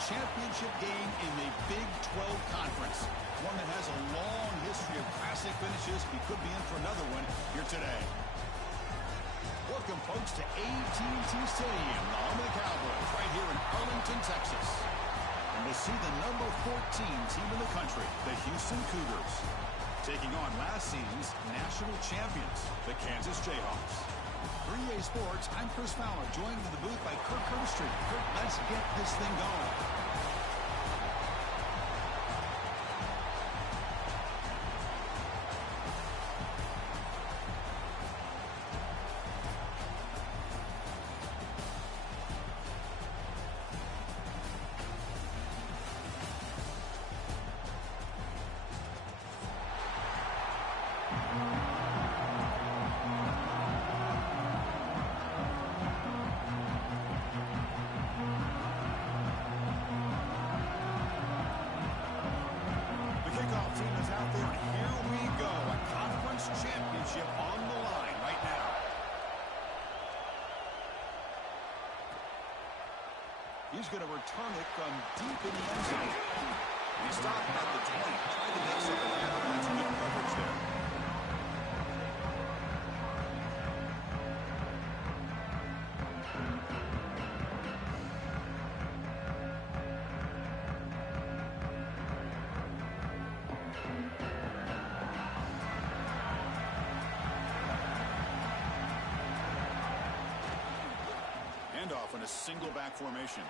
championship game in the Big 12 Conference. One that has a long history of classic finishes. We could be in for another one here today. Welcome, folks, to AT&T Stadium, the home of the Cowboys, right here in Arlington, Texas. And we'll see the number 14 team in the country, the Houston Cougars, taking on last season's national champions, the Kansas Jayhawks. 3A Sports, I'm Chris Fowler, joined in the booth by Kirk Herbstreit. Kirk, let's get this thing going. He's going to return it from deep in the end zone. He stopped at the 20. Tried to make something happen. That's good coverage there. Handoff in a single back formation.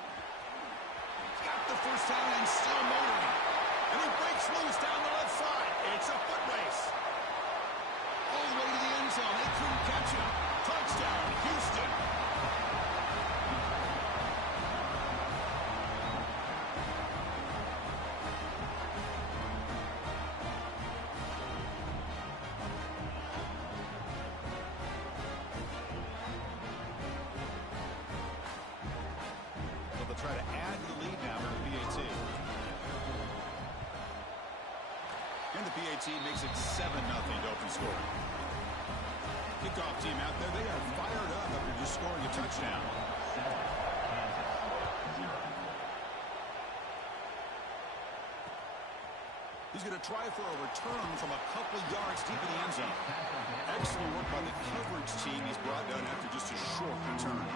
Got the first down and still motoring. And he breaks loose down the left side. It's a foot race. All the way to the end zone. They couldn't catch him. Touchdown, Houston. They'll try to add to the lead now for the PAT. And the PAT makes it 7-0 to open scoring. Kickoff team out there, they are fired up after just scoring a touchdown. He's going to try for a return from a couple yards deep in the end zone. Excellent work by the coverage team. He's brought down after just a short return.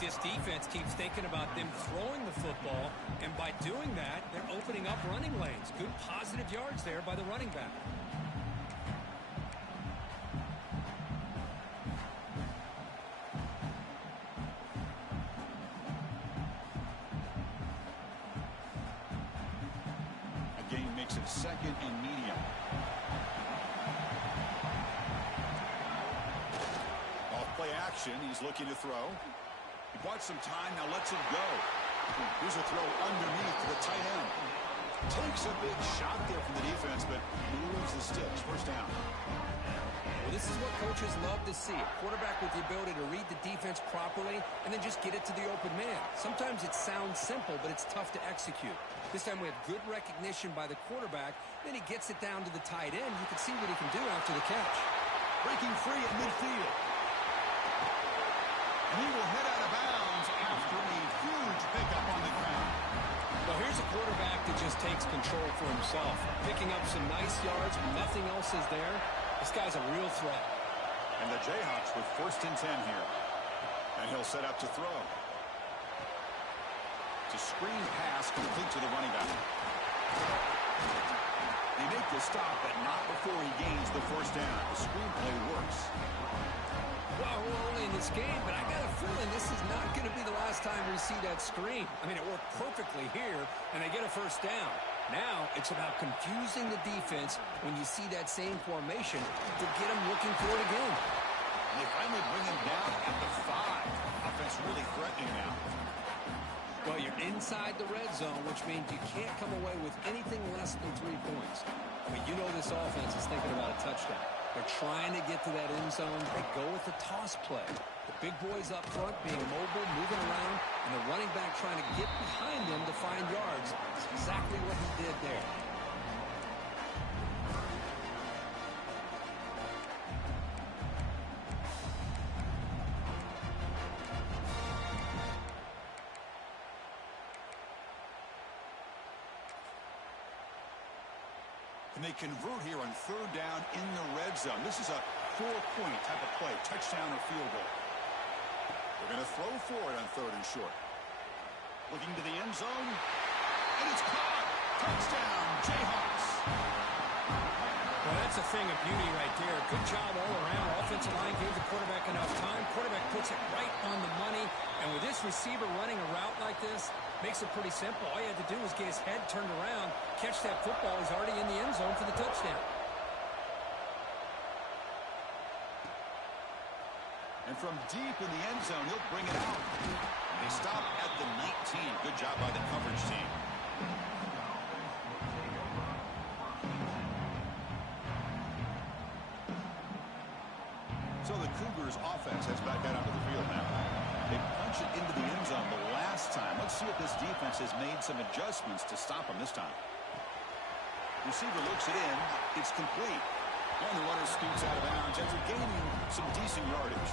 This defense keeps thinking about them throwing the football, and by doing that, they're opening up running lanes. Good positive yards there by the running back. Again makes it second and medium. Off play action, he's looking to throw. He bought some time, now lets it go. Here's a throw underneath to the tight end. Takes a big shot there from the defense, but moves the sticks. First down. Well, this is what coaches love to see. A quarterback with the ability to read the defense properly and then just get it to the open man. Sometimes it sounds simple, but it's tough to execute. This time we have good recognition by the quarterback. Then he gets it down to the tight end. You can see what he can do after the catch. Breaking free at midfield. And he will head out of bounds after a huge pickup on the ground. Well, here's a quarterback that just takes control for himself. Picking up some nice yards when nothing else is there. This guy's a real threat. And the Jayhawks with 1st and 10 here. And he'll set up to throw. It's a screen pass complete to the running back. They make the stop, but not before he gains the first down. The screenplay works. Well, we're early in this game, but I got a feeling this is not going to be the last time we see that screen. I mean, it worked perfectly here, and they get a first down. Now, it's about confusing the defense when you see that same formation to get them looking for it again. And they finally bring him down at the 5. Offense really threatening now. Well, you're inside the red zone, which means you can't come away with anything less than 3 points. I mean, you know this offense is thinking about a touchdown. They're trying to get to that end zone. They go with the toss play. The big boys up front being mobile, moving around, and the running back trying to get behind them to find yards. That's exactly what he did there. And they convert here on third down in the red zone. This is a 4-point type of play, touchdown or field goal. They're going to throw for it on third and short. Looking to the end zone, and it's caught. Touchdown, Jayhawks. Well, that's a thing of beauty right there. Good job all around. Offensive line gave the quarterback enough time. Quarterback puts it right on the money. And with this receiver running a route like this, makes it pretty simple. All you had to do was get his head turned around, catch that football. He's already in the end zone for the touchdown. And from deep in the end zone, he'll bring it out. They stop at the 19. Good job by the coverage team. So the Cougars offense heads back out onto the field now. They punch it into the end zone the last time. Let's see if this defense has made some adjustments to stop them this time. Receiver looks it in. It's complete. And the runner scoots out of bounds after gaining some decent yardage.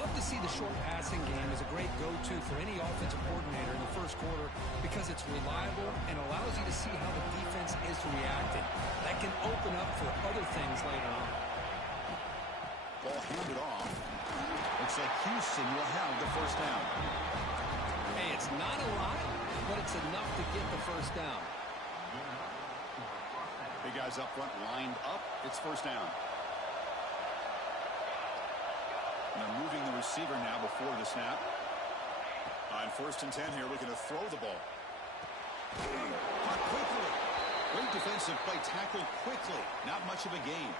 Love to see the short passing game as a great go-to for any offensive coordinator in the first quarter because it's reliable and allows you to see how the defense is reacting. That can open up for other things later on. Ball handed off. Looks like Houston will have the first down. Hey, it's not a lot, but it's enough to get the first down. Big guys up front lined up. It's first down. And they're moving the receiver now before the snap. On 1st and 10 here, looking to throw the ball. Caught quickly. Great defensive play, tackled quickly. Not much of a gain.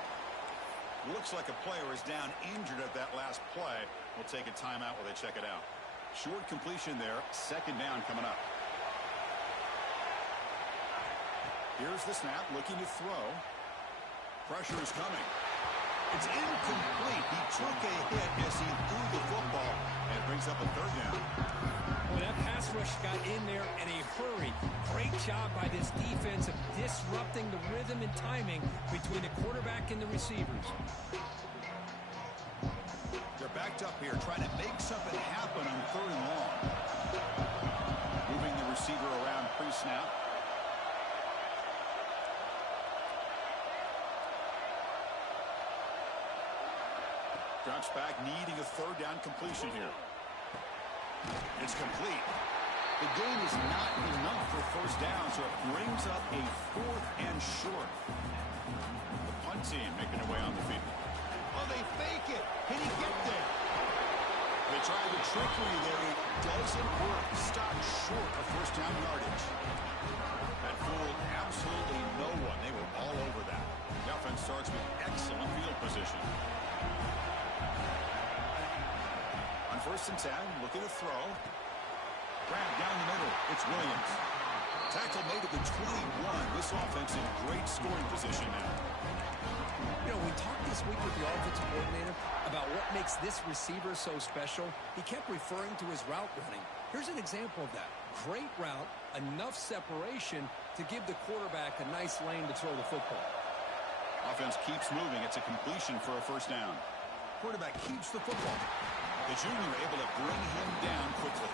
Looks like a player is down injured at that last play. We'll take a timeout while they check it out. Short completion there. Second down coming up. Here's the snap, looking to throw. Pressure is coming. It's incomplete. He took a hit as he threw the football and brings up a third down. Well, that pass rush got in there in a hurry. Great job by this defense of disrupting the rhythm and timing between the quarterback and the receivers. They're backed up here trying to make something happen on third and long. Moving the receiver around pre-snap. Drops back, needing a third down completion here. It's complete. The gain is not enough for first down, so it brings up a 4th and short. The punt team making their way on the field. Oh, they fake it. Can he get there? They try the trickery there. It doesn't work. Stopped short of first down yardage. That fooled absolutely no one. They were all over that. The offense starts with excellent field position. On 1st and 10, looking to throw. Grab down the middle. It's Williams. Tackle made at the 21. This offense in great scoring position now. You know, we talked this week with the offensive coordinator about what makes this receiver so special. He kept referring to his route running. Here's an example of that. Great route, enough separation to give the quarterback a nice lane to throw the football. Offense keeps moving. It's a completion for a first down. Quarterback keeps the football. The junior able to bring him down quickly.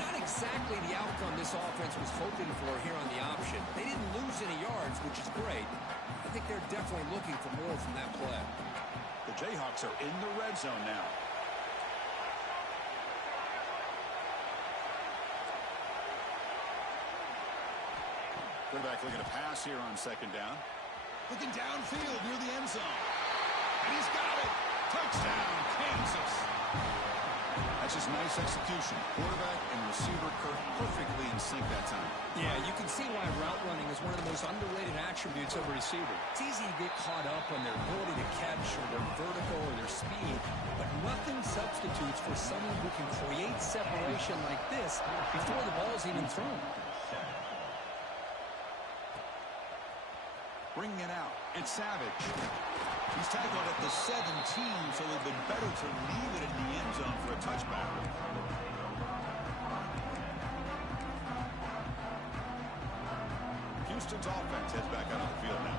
Not exactly the outcome this offense was hoping for here on the option. They didn't lose any yards, which is great. I think they're definitely looking for more from that play. The Jayhawks are in the red zone now. Quarterback looking to pass here on second down. Looking downfield near the end zone. And he's got it. Touchdown, Kansas. That's just nice execution. Quarterback and receiver perfectly in sync that time. Yeah, you can see why route running is one of the most underrated attributes of a receiver. It's easy to get caught up on their ability to catch or their vertical or their speed, but nothing substitutes for someone who can create separation like this before the ball's even thrown. Bringing it out. It's Savage. He's tackled at the 17, so it would have been better to leave it in the end zone for a touchback. Houston's offense heads back out on the field now.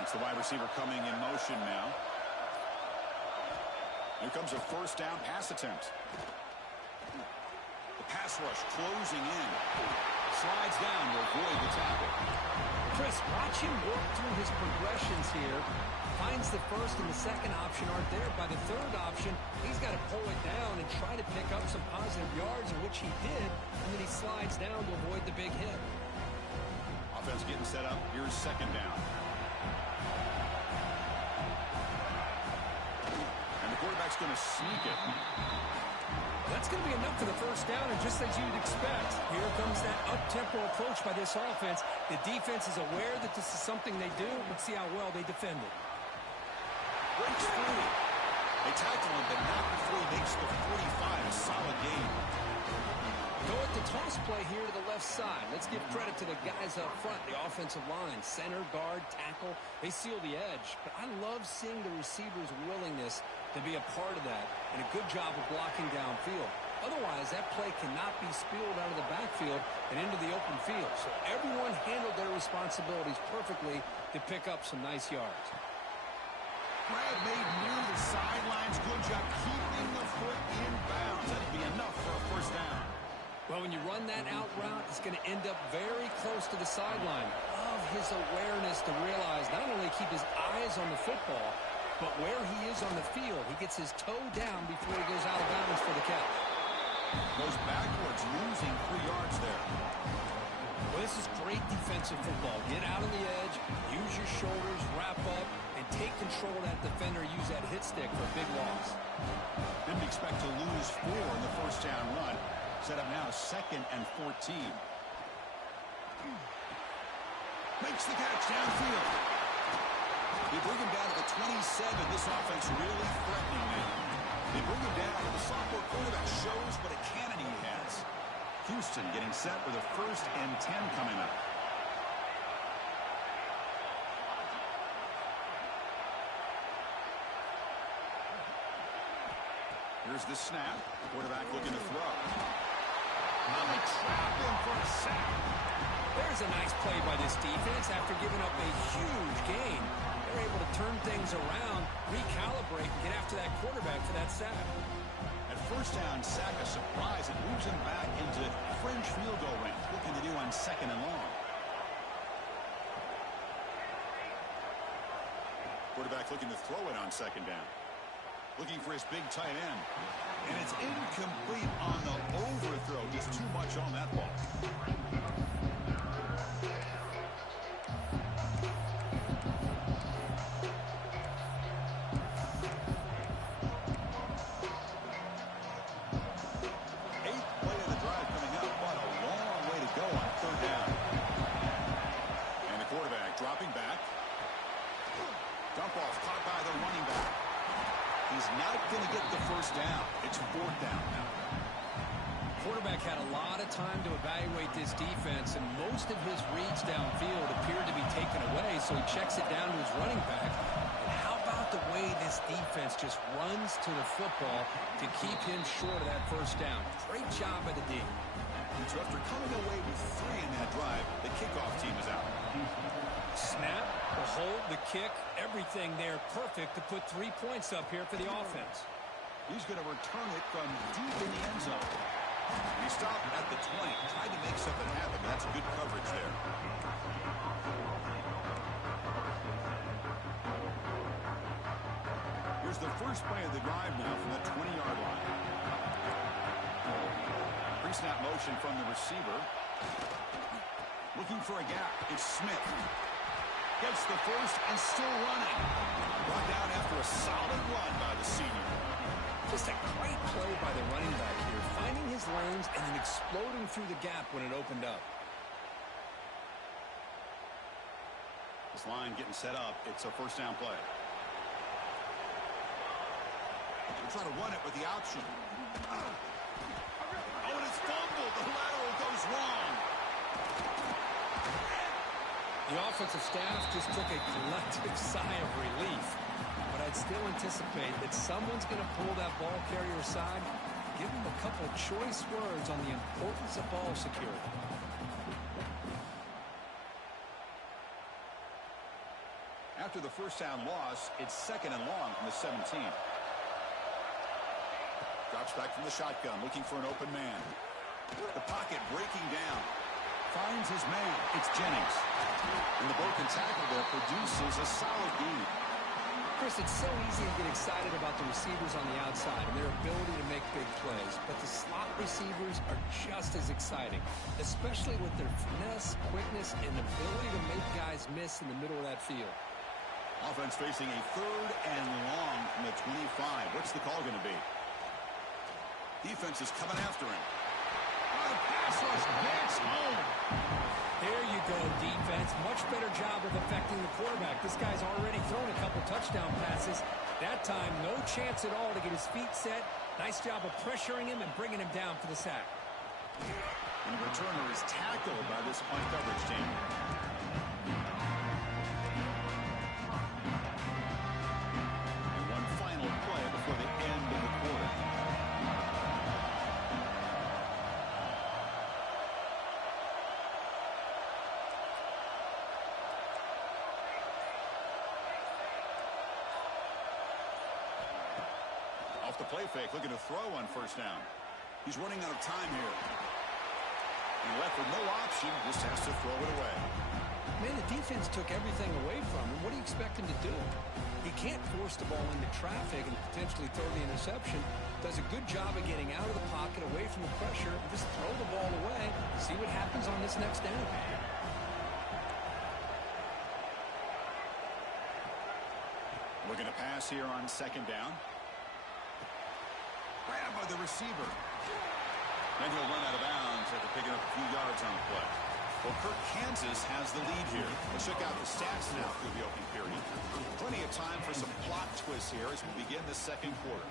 It's the wide receiver coming in motion now. Here comes a first down pass attempt. The pass rush closing in. Slides down to avoid the tackle. Chris, watch him work through his progressions here. Finds the first and the second option aren't there. By the third option, he's got to pull it down and try to pick up some positive yards, in which he did, and then he slides down to avoid the big hit. Offense getting set up. Here's second down. Quarterback's going to sneak it. That's going to be enough for the first down, and just as you'd expect, here comes that up-tempo approach by this offense. The defense is aware that this is something they do. Let's see how well they defend it. Breaks free. They tackle him, but not before he makes the 45. A solid game. Go at the toss play here to the left side. Let's give credit to the guys up front, the offensive line, center, guard, tackle. They seal the edge. But I love seeing the receivers' willingness to be a part of that, and a good job of blocking downfield. Otherwise, that play cannot be spilled out of the backfield and into the open field. So everyone handled their responsibilities perfectly to pick up some nice yards. Brad made near the sidelines. Good job keeping the foot in bounds. That'll be enough for a first down. Well, when you run that out route, it's going to end up very close to the sideline. Love his awareness to realize not only keep his eyes on the football, but where he is on the field, he gets his toe down before he goes out of bounds for the catch. Goes backwards, losing 3 yards there. Well, this is great defensive football. Get out on the edge, use your shoulders, wrap up, and take control of that defender. Use that hit stick for a big loss. Didn't expect to lose 4 in the first down run. Set up now 2nd and 14. Makes the catch downfield. They bring him down to the 27. This offense really threatening now. They bring him down, and the sophomore quarterback shows what a cannon he has. Houston getting set with a 1st and 10 coming up. Here's the snap. Quarterback looking to throw. They trap him for a sack. There's a nice play by this defense after giving up a huge gain. They're able to turn things around, recalibrate, and get after that quarterback for that sack. At first down, sack a surprise. It moves him back into fringe field goal range. Looking to do on 2nd and long. Quarterback looking to throw it on 2nd down. Looking for his big tight end. And it's incomplete on the overthrow. Just too much on that ball. Going to get the first down. It's 4th down now. Quarterback had a lot of time to evaluate this defense, and most of his reads downfield appeared to be taken away, so he checks it down to his running back. And how about the way this defense just runs to the football to keep him short of that first down? Great job by the D. So after coming away with 3 in that drive, the kickoff team is out. Snap, the hold, the kick, everything there perfect to put 3 points up here for the offense. He's going to return it from deep in the end zone. He stopped at the 20, tried to make something happen, but that's good coverage there. Here's the first play of the drive now from the 20-yard line. Pre-snap motion from the receiver. Looking for a gap. It's Smith. Gets the first and still running. Brought down after a solid run by the senior. Just a great play by the running back here, finding his lanes and then exploding through the gap when it opened up. This line getting set up. It's a first down play. They'll try to run it with the option. Oh, and it's fumbled. The lateral goes wrong. The offensive staff just took a collective sigh of relief. But I'd still anticipate that someone's going to pull that ball carrier aside, give him a couple choice words on the importance of ball security. After the first down loss, it's 2nd and long from the 17. Drops back from the shotgun, looking for an open man. The pocket breaking down. Finds his man. It's Jennings. And the broken tackle there produces a solid gain. Chris, it's so easy to get excited about the receivers on the outside and their ability to make big plays, but the slot receivers are just as exciting, especially with their finesse, quickness, and ability to make guys miss in the middle of that field. Offense facing a 3rd and long from the 25. What's the call going to be? Defense is coming after him. Oh, the pass rush gets home. There you go, defense. Much better job of affecting the quarterback. This guy's already thrown a couple touchdown passes. That time, no chance at all to get his feet set. Nice job of pressuring him and bringing him down for the sack. And the returner is tackled by this punt coverage team. And one final play before the end of the quarter. Off the play fake, looking to throw on first down. He's running out of time here. He left with no option, just has to throw it away. Man, the defense took everything away from him. What do you expect him to do? He can't force the ball into traffic and potentially throw the interception. Does a good job of getting out of the pocket, away from the pressure, and just throw the ball away. See what happens on this next down. Looking to pass here on 2nd down. Grabbed by the receiver. Then he'll run out of bounds after picking up a few yards on the play. Well, Kirk Kansas has the lead here. Let's check out the stats now through the opening period. Plenty of time for some plot twists here as we begin the 2nd quarter.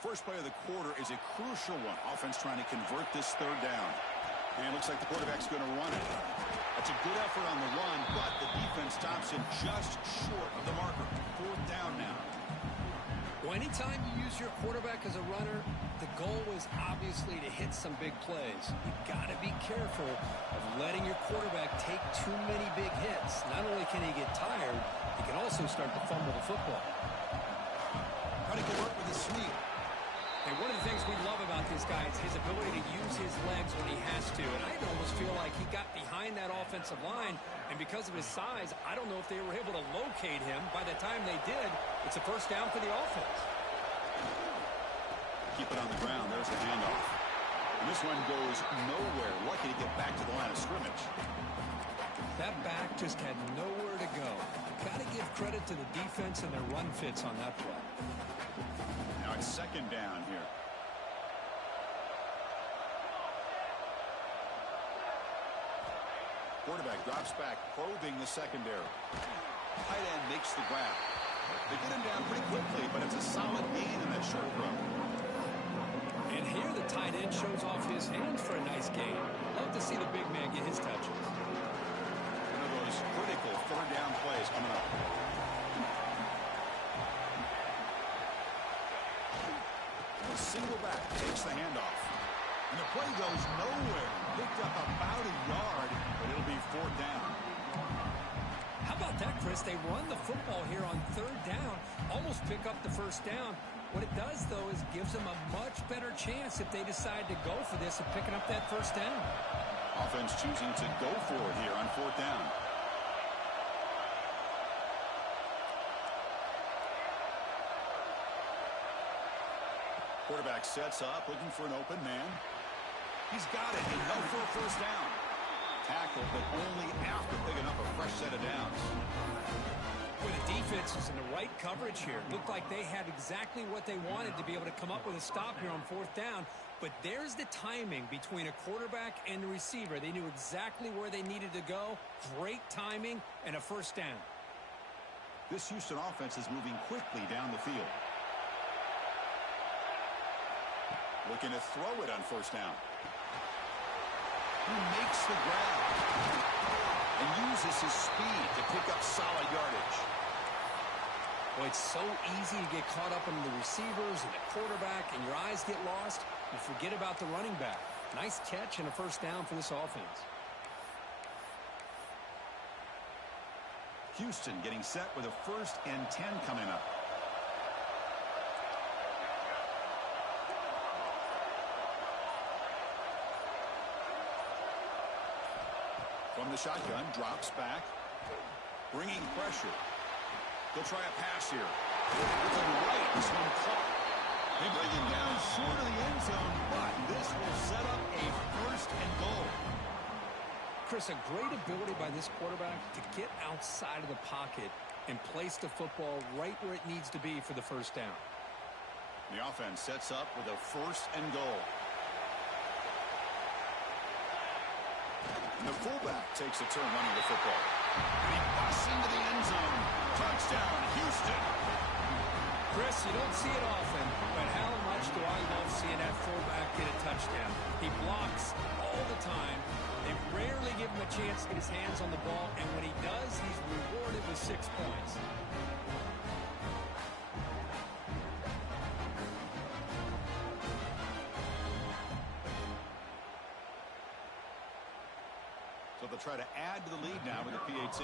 First play of the quarter is a crucial one. Offense trying to convert this 3rd down. And it looks like the quarterback's going to run it. That's a good effort on the run, but the defense stops him just short of the marker. 4th down now. Well, anytime you use your quarterback as a runner, the goal is obviously to hit some big plays. You've got to be careful of letting your quarterback take too many big hits. Not only can he get tired, he can also start to fumble the football. Trying to work with the sweep. And one of the things we love about this guy is his ability to use his legs when he has to. And I almost feel like he got behind that offensive line, and because of his size, I don't know if they were able to locate him. By the time they did, it's a first down for the offense. Keep it on the ground. There's the handoff. And this one goes nowhere. Lucky to get back to the line of scrimmage. That back just had nowhere to go. Got to give credit to the defense and their run fits on that play. Now it's 2nd down here. Quarterback drops back, probing the secondary. Tight end makes the grab. They get him down pretty quickly, but it's a solid gain in that short throw. And here the tight end shows off his hands for a nice gain. Love to see the big man get his touches. One of those critical 3rd down plays coming up. A single back takes the handoff. And the play goes nowhere. Picked up about a yard, but it'll be 4th down. How about that, Chris? They run the football here on 3rd down, almost pick up the first down. What it does, though, is gives them a much better chance if they decide to go for this of picking up that first down. Offense choosing to go for it here on 4th down. Quarterback sets up, looking for an open man. He's got it. Enough for a first down. tackle, but only after picking up a fresh set of downs. Well, the defense was in the right coverage here. Looked like they had exactly what they wanted to be able to come up with a stop here on fourth down. But there's the timing between a quarterback and the receiver. They knew exactly where they needed to go. Great timing and a first down. This Houston offense is moving quickly down the field. Looking to throw it on first down. He makes the grab and uses his speed to pick up solid yardage. Well, it's so easy to get caught up in the receivers and the quarterback, and your eyes get lost. You forget about the running back. Nice catch and a first down for this offense. Houston getting set with a 1st and 10 coming up. From the shotgun, drops back, bringing pressure. They'll try a pass here. Looking right, this one caught. They bring him down short of the end zone, but this will set up a 1st and goal. Chris, a great ability by this quarterback to get outside of the pocket and place the football right where it needs to be for the first down. The offense sets up with a 1st and goal. And the fullback takes a turn running the football. And he busts into the end zone. Touchdown, Houston. Chris, you don't see it often, but how much do I love seeing that fullback get a touchdown? He blocks all the time. They rarely give him a chance to get his hands on the ball, and when he does, he's rewarded with 6 points. So they'll try to add to the lead now with a PAT.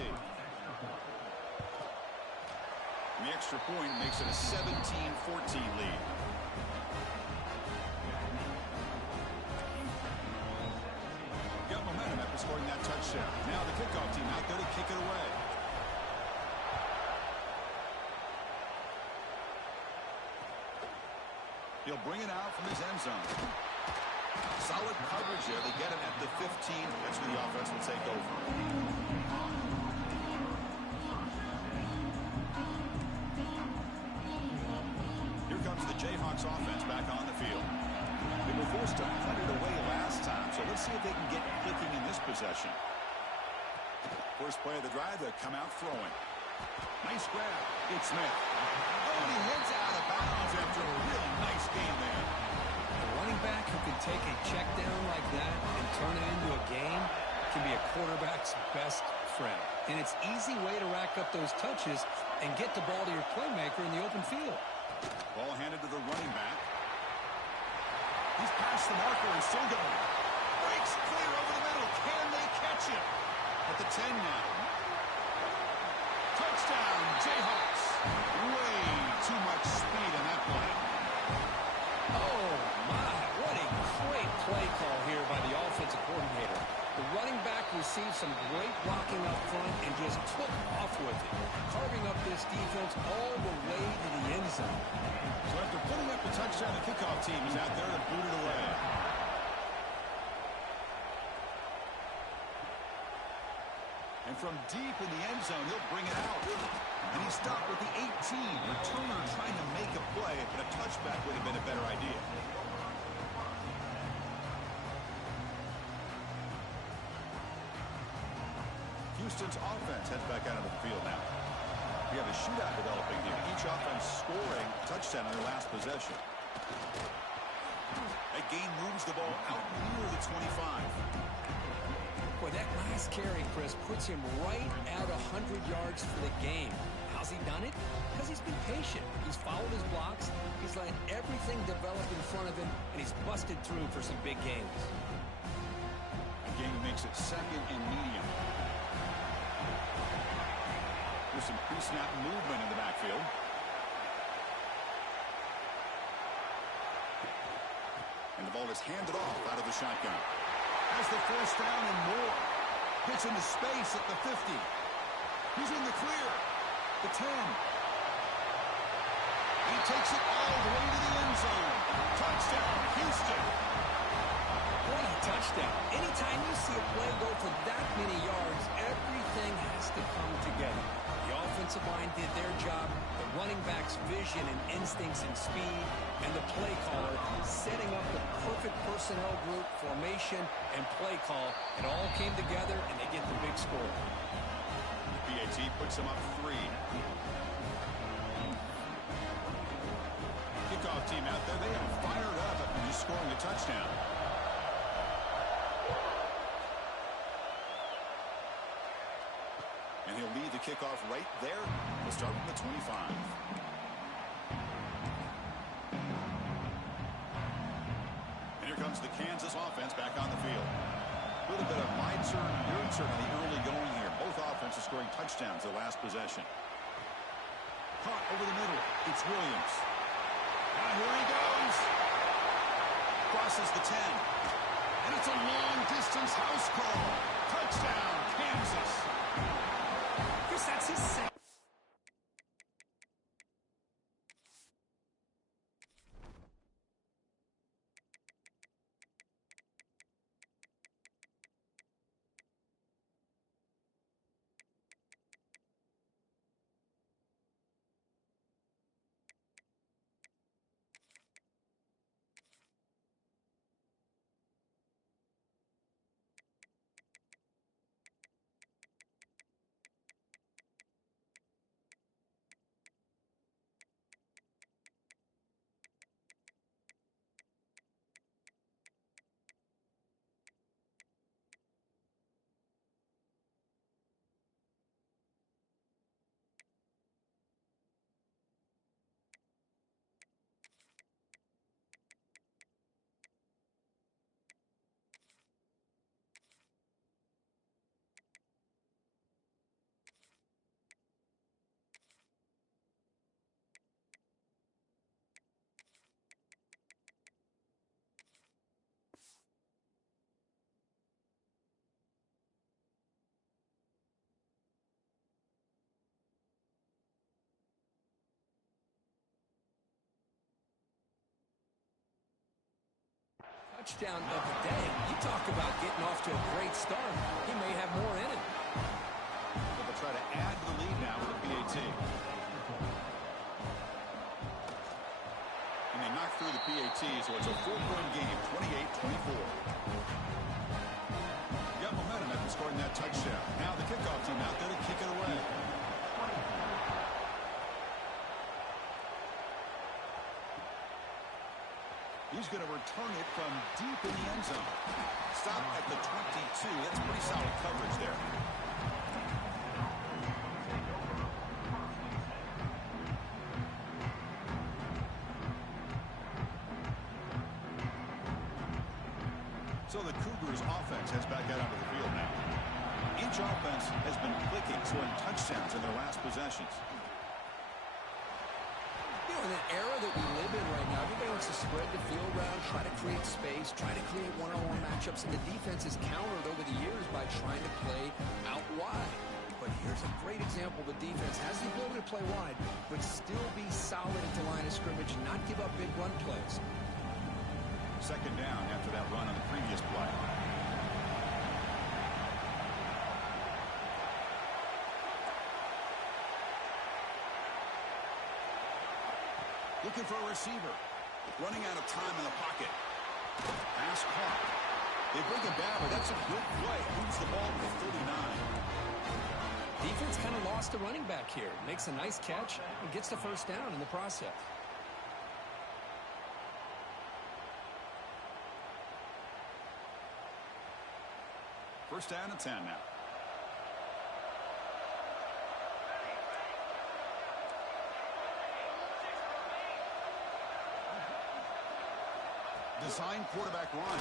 And the extra point makes it a 17-14 lead. Got momentum after scoring that touchdown. Now the kickoff team out there to kick it away. He'll bring it out from his end zone. Solid coverage there. They get it at the 15. That's where the offense will take over. Here comes the Jayhawks offense back on the field. They were forced to punt it away last time, so let's see if they can get clicking in this possession. First play of the drive, they come out throwing. Nice grab. It's Smith. Oh, and he heads out of bounds after a really nice game there. A running back who can take a check down like that and turn it into a game can be a quarterback's best friend. And it's an easy way to rack up those touches and get the ball to your playmaker in the open field. Ball handed to the running back. He's past the marker and still going. Breaks clear over the middle. Can they catch him? At the 10 now. Touchdown, Jayhawks. Way too much speed in that play. Oh, my. What a great play call here by the offensive coordinator. The running back received some great blocking up front and just took off with it, carving up this defense all the way to the end zone. So after putting up the touchdown, the kickoff team is out there to boot it away. And from deep in the end zone, he'll bring it out. And he stopped with the 18. Returner trying to make a play, but a touchback would have been a better idea. Houston's offense heads back out of the field now. We have a shootout developing here. Each offense scoring a touchdown on their last possession. That gain moves the ball out near the 25. Boy, that last carry, Chris, puts him right at 100 yards for the game. How's he done it? Because he's been patient. He's followed his blocks. He's let everything develop in front of him, and he's busted through for some big games. The game makes it 2nd and medium. There's some pre-snap movement in the backfield. And the ball is handed off out of the shotgun. Has the first down and more. Gets into space at the 50. He's in the clear. The 10. He takes it all the way to the end zone. Touchdown, Houston. What a touchdown. Anytime you see a play go for that many yards, everything has to come together. The offensive line did their job, the running back's vision and instincts and speed, and the play caller setting up the perfect personnel group, formation, and play call. It all came together, and they get the big score. The PAT puts them up 3. Kickoff team out there, they are fired up after just scoring a touchdown. And he'll lead the kickoff right there. We'll start from the 25. And here comes the Kansas offense back on the field. A little bit of my turn, your turn on the early going here. Both offenses scoring touchdowns the last possession. Caught over the middle. It's Williams. Now here he goes. Crosses the 10. And it's a long-distance house call. Touchdown, Kansas. That's his second. Touchdown of the day. You talk about getting off to a great start. He may have more in it. They'll try to add to the lead now with the PAT. And they knock through the PAT, so it's a 4-point game, 28-24. Got momentum after scoring that touchdown. Now the kickoff team out there to kick it away. He's going to return it from deep in the end zone. Stop at the 22. That's pretty solid coverage there. So the Cougars offense heads back out onto the field now. Each offense has been clicking, scoring touchdowns in their last possessions. In an era that we live in right now, everybody wants to spread the field around, try to create space, try to create one-on-one matchups, and the defense has countered over the years by trying to play out wide. But here's a great example. The defense has the ability to play wide, but still be solid at the line of scrimmage and not give up big run plays. Second down after that run on the previous play. Looking for a receiver. Running out of time in the pocket. Pass caught. They bring it down, but that's a good play. Moves the ball to the 39. Defense kind of lost a running back here. Makes a nice catch and gets the first down in the process. First down and 10 now. Design quarterback run.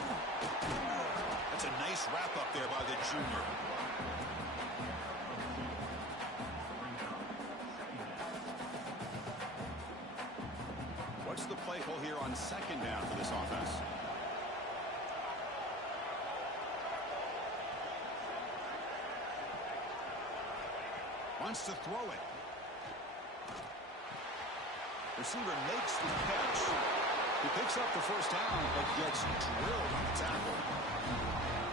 That's a nice wrap up there by the junior. What's the play call here on second down for this offense? Wants to throw it. Receiver makes the catch. He picks up the first down, but gets drilled on the tackle.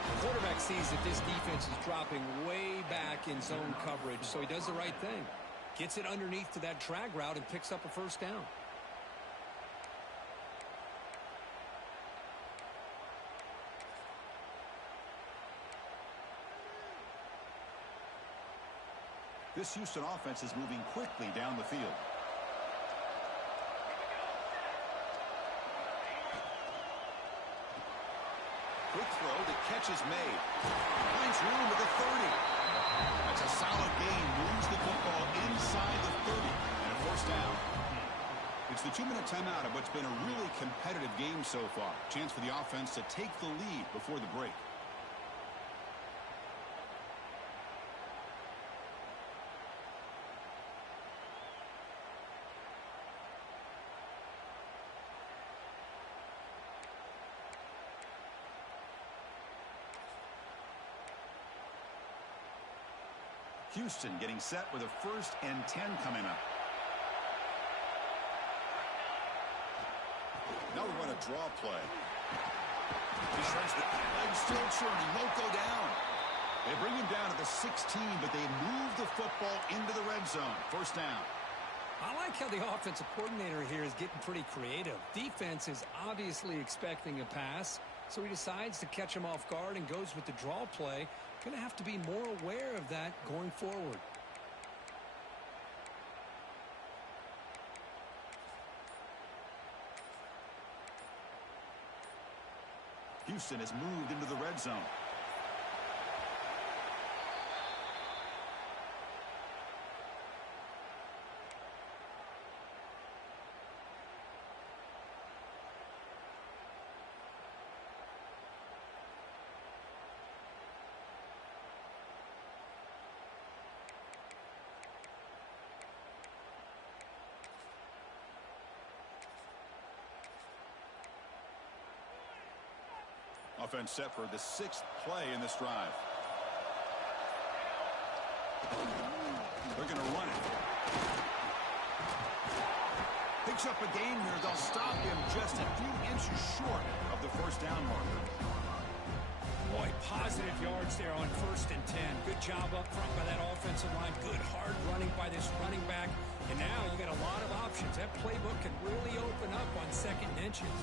The quarterback sees that this defense is dropping way back in zone coverage, so he does the right thing. Gets it underneath to that drag route and picks up a first down. This Houston offense is moving quickly down the field. Quick throw, the catch is made. Finds room at the 30. That's a solid gain. Moves the football inside the 30. And a first down. It's the 2-minute timeout of what's been a really competitive game so far. Chance for the offense to take the lead before the break. Houston getting set with a 1st and 10 coming up. Now we run a draw play. He shreds the leg, still churning, won't go down. They bring him down to the 16, but they move the football into the red zone. First down. I like how the offensive coordinator here is getting pretty creative. Defense is obviously expecting a pass, so he decides to catch him off guard and goes with the draw play. Going to have to be more aware of that going forward. Houston has moved into the red zone. Offense set for the 6th play in this drive. They're going to run it. Picks up a gain here. They'll stop him just a few inches short of the first down marker. Boy, positive yards there on 1st and 10. Good job up front by that offensive line. Good hard running by this running back. And now you got a lot of options. That playbook can really open up on 2nd and inches.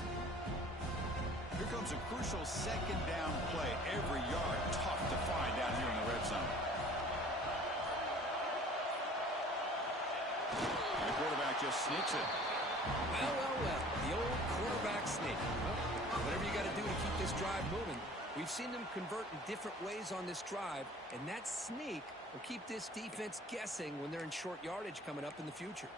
Here comes a crucial 2nd down play. Every yard tough to find down here in the red zone. And the quarterback just sneaks it. Well. The old quarterback sneak. Well, whatever you got to do to keep this drive moving. We've seen them convert in different ways on this drive, and that sneak will keep this defense guessing when they're in short yardage coming up in the future.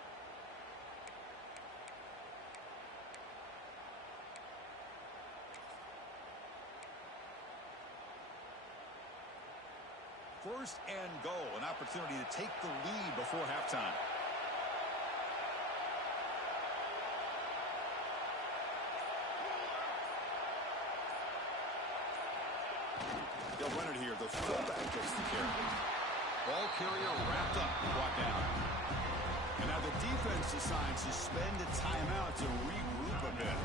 First and goal, an opportunity to take the lead before halftime. They'll run it here. The fullback gets the carry. Ball carrier wrapped up, brought down. And now the defense decides to spend a timeout to regroup a bit.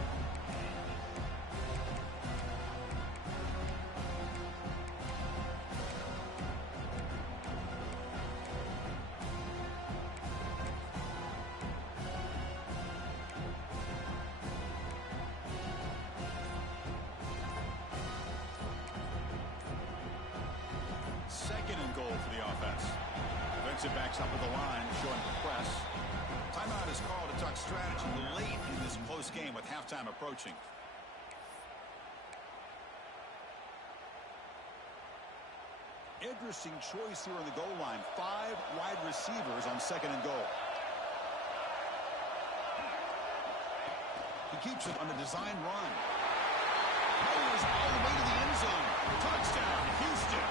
It backs up with the line, showing press. Timeout is called to talk strategy late in this close game with halftime approaching. Interesting choice here on the goal line. 5 wide receivers on 2nd and goal. He keeps it on the design run. Powers all the way to the end zone. Touchdown, Houston.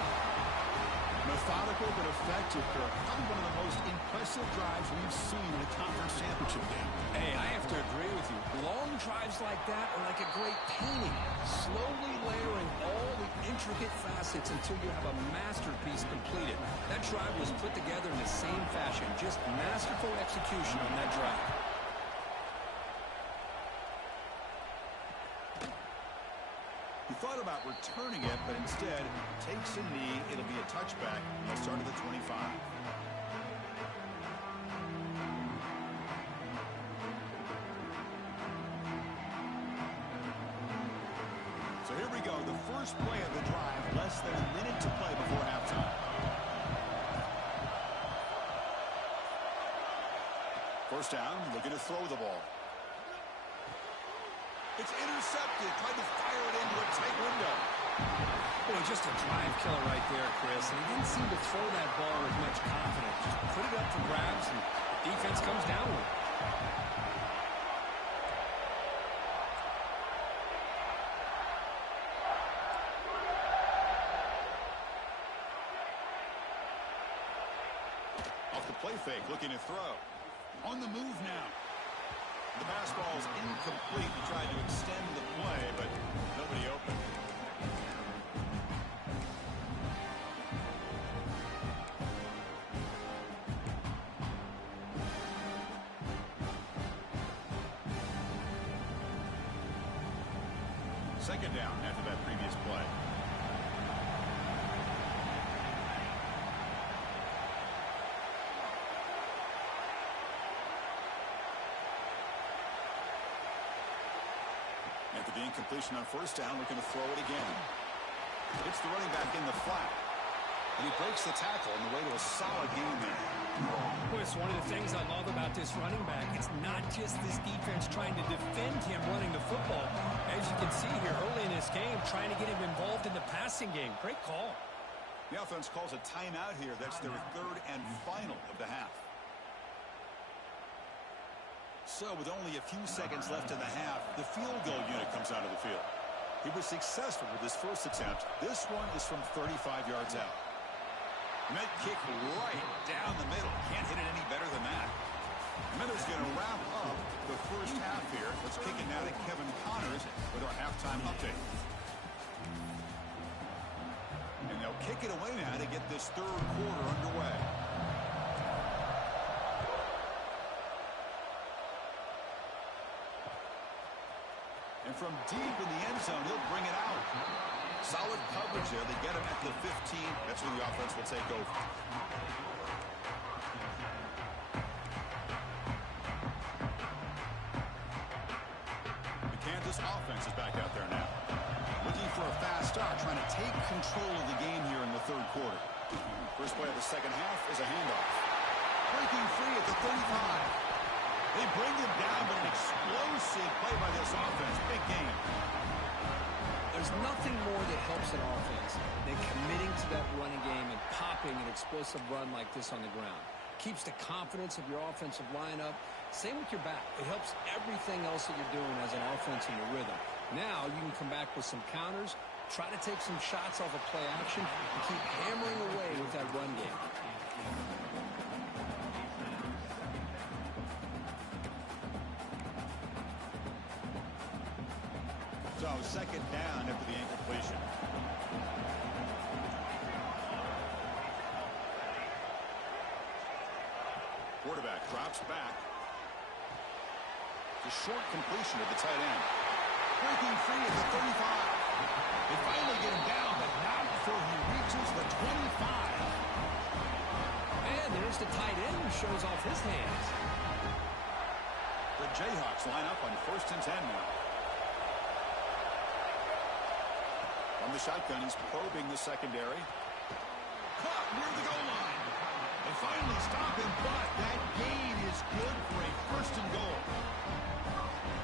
Methodical but effective, Kirk. Probably one of the most impressive drives we've seen in a conference championship game. Hey, I have to agree with you. Long drives like that are like a great painting. Slowly layering all the intricate facets until you have a masterpiece completed. That drive was put together in the same fashion. Just masterful execution on that drive. He thought about returning it, but instead takes a knee. It'll be a touchback. They'll start at the 25. So here we go. The first play of the drive. Less than a minute to play before halftime. First down, looking to throw the ball. It's intercepted. Tried to fire it into a tight window. Boy, just a drive killer right there, Chris. And he didn't seem to throw that ball with much confidence. Just put it up for grabs, and the defense comes down with it. Off the play fake, looking to throw. On the move now. The pass ball is incomplete. He tried to extend the play, but nobody open. Second down after that previous play. After the incompletion on first down, looking to throw it again. It's the running back in the flat. And he breaks the tackle on the way to a solid game there. Boy, it's one of the things I love about this running back. It's not just this defense trying to defend him running the football. As you can see here early in this game, trying to get him involved in the passing game. Great call. The offense calls a timeout here. That's their third and final of the half. So with only a few seconds left in the half, the field goal unit comes out of the field. He was successful with his first attempt. This one is from 35 yards out. And that kick right down the middle. Can't hit it any better than that. Miller's going to wrap up the first half here. Let's kick it now to Kevin Connors with our halftime update. And they'll kick it away now to get this third quarter underway. And from deep in the end zone, he'll bring it out. Solid coverage there. They get him at the 15. That's where the offense will take over. The Kansas offense is back out there now. Looking for a fast start, trying to take control of the game here in the third quarter. First play of the second half is a handoff. Breaking free at the 35. They bring him down, but an explosive play by this offense. Big game. There's nothing more that helps an offense than committing to that running game and popping an explosive run like this on the ground. Keeps the confidence of your offensive lineup. Same with your back. It helps everything else that you're doing as an offense in your rhythm. Now you can come back with some counters, try to take some shots off of play action, and keep hammering away with that run game. So second down after the incompletion. Quarterback drops back. The short completion of the tight end. Breaking free at the 35. They finally get him down, but not before he reaches the 25. And there's the tight end who shows off his hands. The Jayhawks line up on 1st and 10 now. From the shotgun, he's probing the secondary. Caught near the goal line. They finally stop him, but that gain is good for a 1st and goal.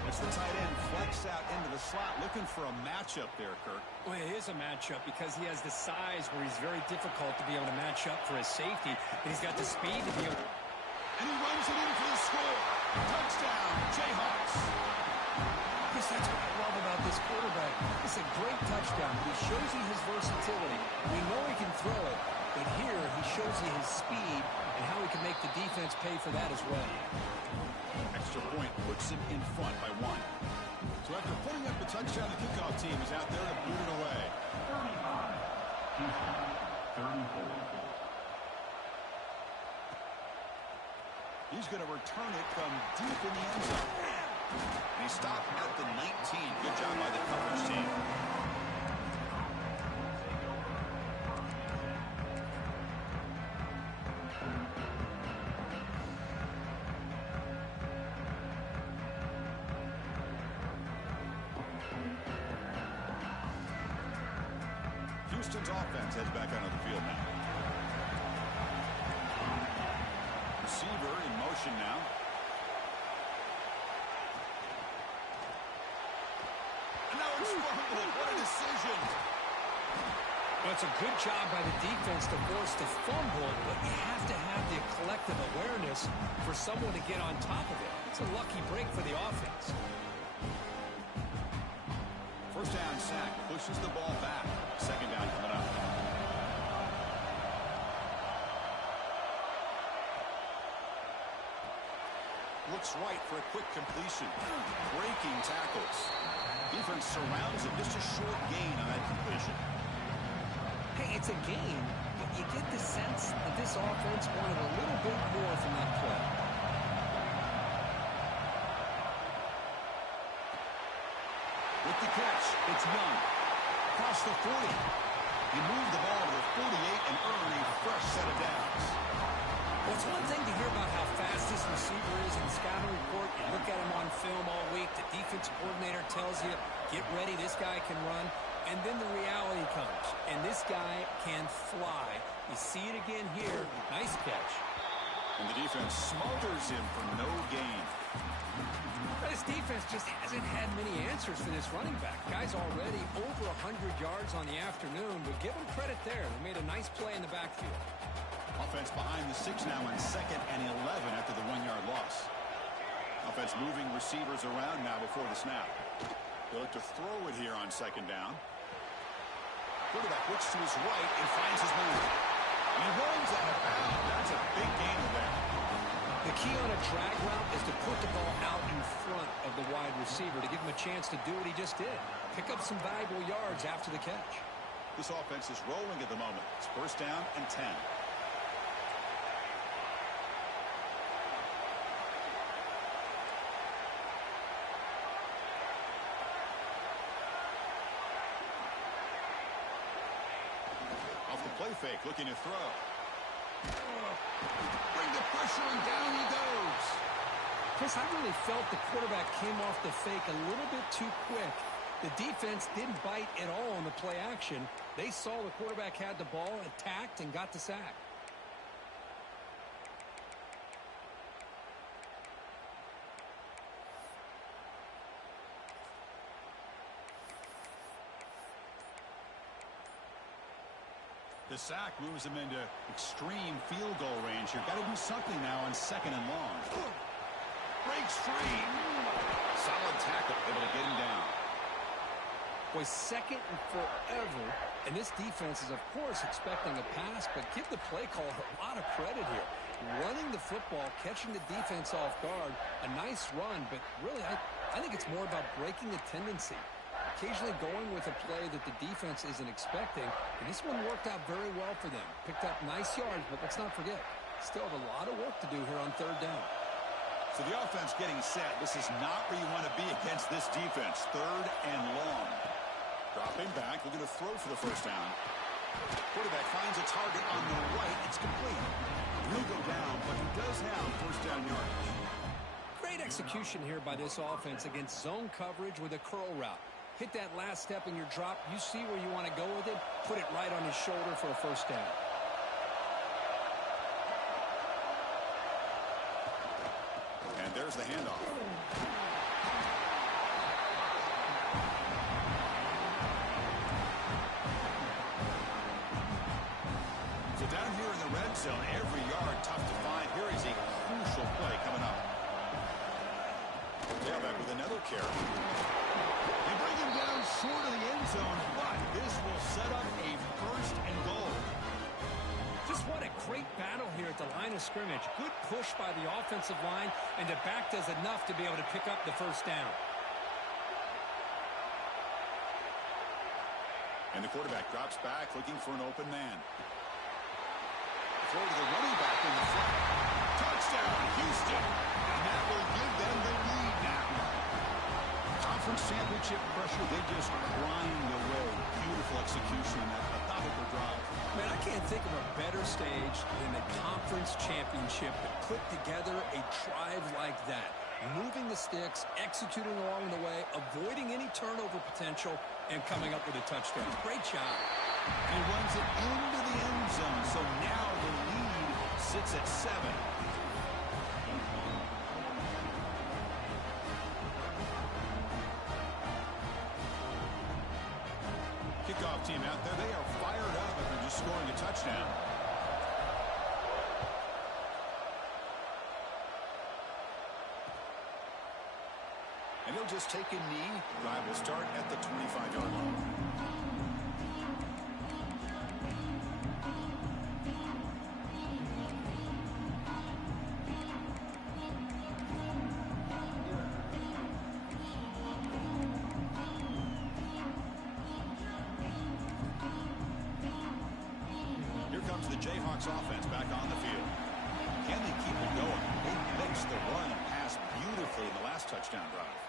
It's the tight end flex out into the slot, looking for a matchup there, Kirk. Well, it is a matchup because he has the size where he's very difficult to be able to match up for his safety. And he's got the speed to be able to... And he runs it in for the score. Touchdown, Jayhawks. Chris, that's what I love about this quarterback. It's a great touchdown, but he shows you his versatility. We know he can throw it, but here he shows you his speed and how he can make the defense pay for that as well. Extra point puts him in front by 1. So after putting up the touchdown, the kickoff team is out there to boot it away. 34. He's going to return it from deep in the end zone. And he stopped at the 19. Good job by the coverage team. Houston's offense heads back onto the field now. Receiver in motion now. And now it's fumbling. What a decision. Well, it's a good job by the defense to force the fumble, but you have to have the collective awareness for someone to get on top of it. It's a lucky break for the offense. First down sack pushes the ball back. Second down coming up. Looks right for a quick completion. Breaking tackles. Defense surrounds him. Just a short gain on that completion. Hey, it's a game, but you get the sense that this offense wanted a little bit more from that play. With the catch, it's Young. Across the 40. He moved the ball to the 48 and earned a fresh set of downs. Well, it's one thing to hear about how fast this receiver is in the scouting report. You look at him on film all week. The defense coordinator tells you, get ready, this guy can run. And then the reality comes, and this guy can fly. You see it again here. Nice catch. And the defense smothers him for no gain. But this defense just hasn't had many answers for this running back. Guy's already over 100 yards on the afternoon, but give him credit there. They made a nice play in the backfield. Offense behind the 6 now on 2nd and 11 after the 1-yard loss. Offense moving receivers around now before the snap. They'll look to throw it here on 2nd down. Quarterback looks to his right and finds his man. He runs out of bounds. That's a big gain there. The key on a drag route is to put the ball out in front of the wide receiver to give him a chance to do what he just did. Pick up some valuable yards after the catch. This offense is rolling at the moment. It's first down and 10. Play fake, looking to throw. Bring the pressure, and down he goes. Chris, I really felt the quarterback came off the fake a little bit too quick. The defense didn't bite at all on the play action. They saw the quarterback had the ball, attacked, and got the sack. The sack moves him into extreme field goal range here. Got to do something now on 2nd and long. Breaks free. Solid tackle, able to get him down. Boy, 2nd and forever. And this defense is, of course, expecting a pass, but give the play caller a lot of credit here. Running the football, catching the defense off guard. A nice run, but really, I think it's more about breaking the tendency. Occasionally going with a play that the defense isn't expecting, and this one worked out very well for them. Picked up nice yards, but let's not forget, still have a lot of work to do here on 3rd down. So the offense getting set. This is not where you want to be against this defense. 3rd and long. Dropping back, looking to throw for the first down. Quarterback finds a target on the right. It's complete. He'll go down, but he does have first down yardage. Great execution here by this offense against zone coverage with a curl route. Hit that last step in your drop. You see where you want to go with it. Put it right on his shoulder for a first down. And there's the handoff. So down here in the red zone, every yard tough to find. Here is a crucial play coming up. Tailback with another carry. They bring him down short of the end zone, but this will set up a first and goal. Just what a great battle here at the line of scrimmage. Good push by the offensive line, and the back does enough to be able to pick up the first down. And the quarterback drops back, looking for an open man. Throw to the running back in the front. Touchdown, Houston. And that will give them the lead now. Conference championship pressure, they just grind away. Beautiful execution in that methodical drive. Man, I can't think of a better stage than the conference championship to put together a drive like that. Moving the sticks, executing along the way, avoiding any turnover potential, and coming up with a touchdown. Great job. And he runs it into the end zone. So now the lead sits at 7. Kickoff team out there. They are fired up after just scoring a touchdown. And he'll just take a knee. Drive will start at the 25-yard line. Here comes the Jayhawks offense back on the field. Can they keep it going? They mixed the run and pass beautifully in the last touchdown drive.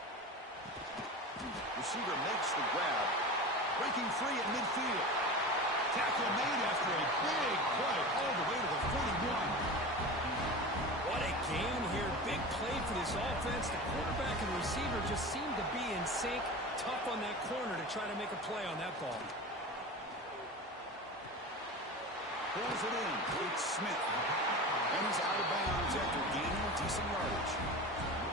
Receiver makes the grab. Breaking free at midfield. Tackle made after a big play all the way to the 41. What a gain here. Big play for this offense. The quarterback and receiver just seem to be in sync. Tough on that corner to try to make a play on that ball. Pulls it in. It's Smith. And he's out of bounds after gaining decent yardage.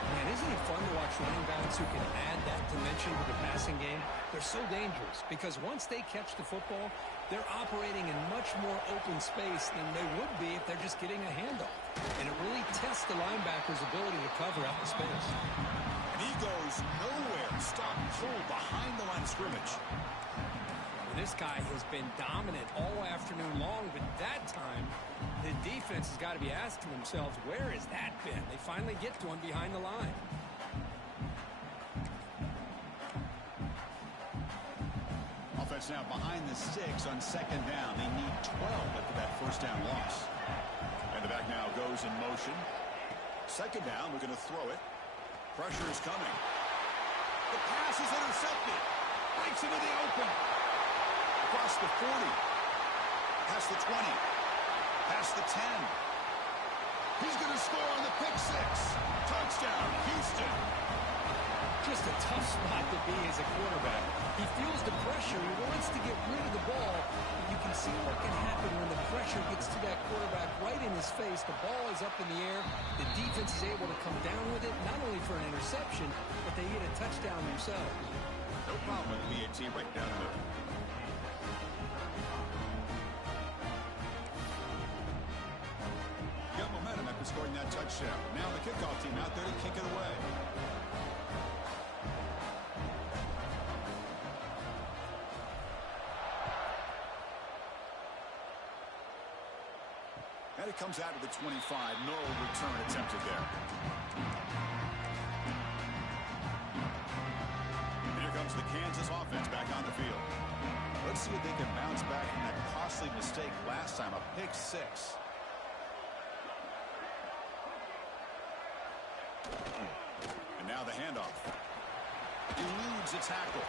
Man, isn't it fun to watch running backs who can add that dimension to the passing game? They're so dangerous because once they catch the football, they're operating in much more open space than they would be if they're just getting a handoff. And it really tests the linebacker's ability to cover out the space. And he goes nowhere. Stop pull behind the line of scrimmage. This guy has been dominant all afternoon long, but that time, the defense has got to be asking themselves, where has that been? They finally get to him behind the line. Offense now behind the 6 on second down. They need 12 after that first down loss. And the back now goes in motion. Second down, we're going to throw it. Pressure is coming. The pass is intercepted. Breaks into the open. Across the 40, past the 20, past the 10. He's going to score on the pick 6. Touchdown, Houston. Just a tough spot to be as a quarterback. He feels the pressure. He wants to get rid of the ball. But you can see what can happen when the pressure gets to that quarterback right in his face. The ball is up in the air. The defense is able to come down with it, not only for an interception, but they get a touchdown themselves. No problem with BAT right down the middle. Got momentum after scoring that touchdown. Now the kickoff team out there to kick it away. And it comes out to the 25. No return attempted there. And here comes the Kansas offense back on the field. Let's see if they can bounce back from that costly mistake last time, a pick 6. And now the handoff. Eludes a tackle.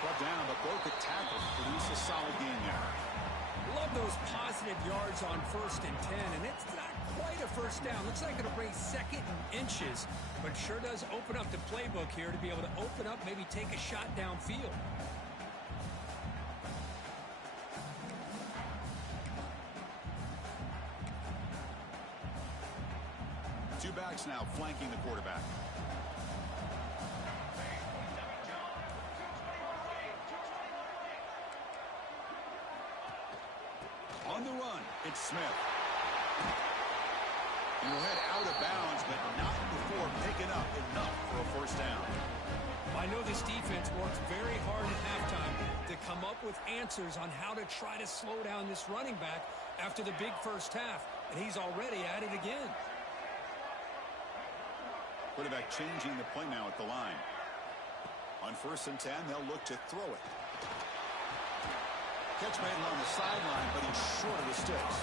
Brought down, but broke a tackle. Produce a solid gain there. Love those positive yards on 1st and 10, and it's not quite a first down. Looks like it'll bring 2nd and inches, but sure does open up the playbook here to be able to open up, maybe take a shot downfield. Two backs now flanking the quarterback. On the run, it's Smith. And he'll head out of bounds, but not before picking up enough for a first down. I know this defense works very hard at halftime to come up with answers on how to try to slow down this running back after the big first half, and he's already at it again. Quarterback changing the play now at the line. On 1st and 10, they'll look to throw it. Catch made along the sideline, but he's short of the sticks.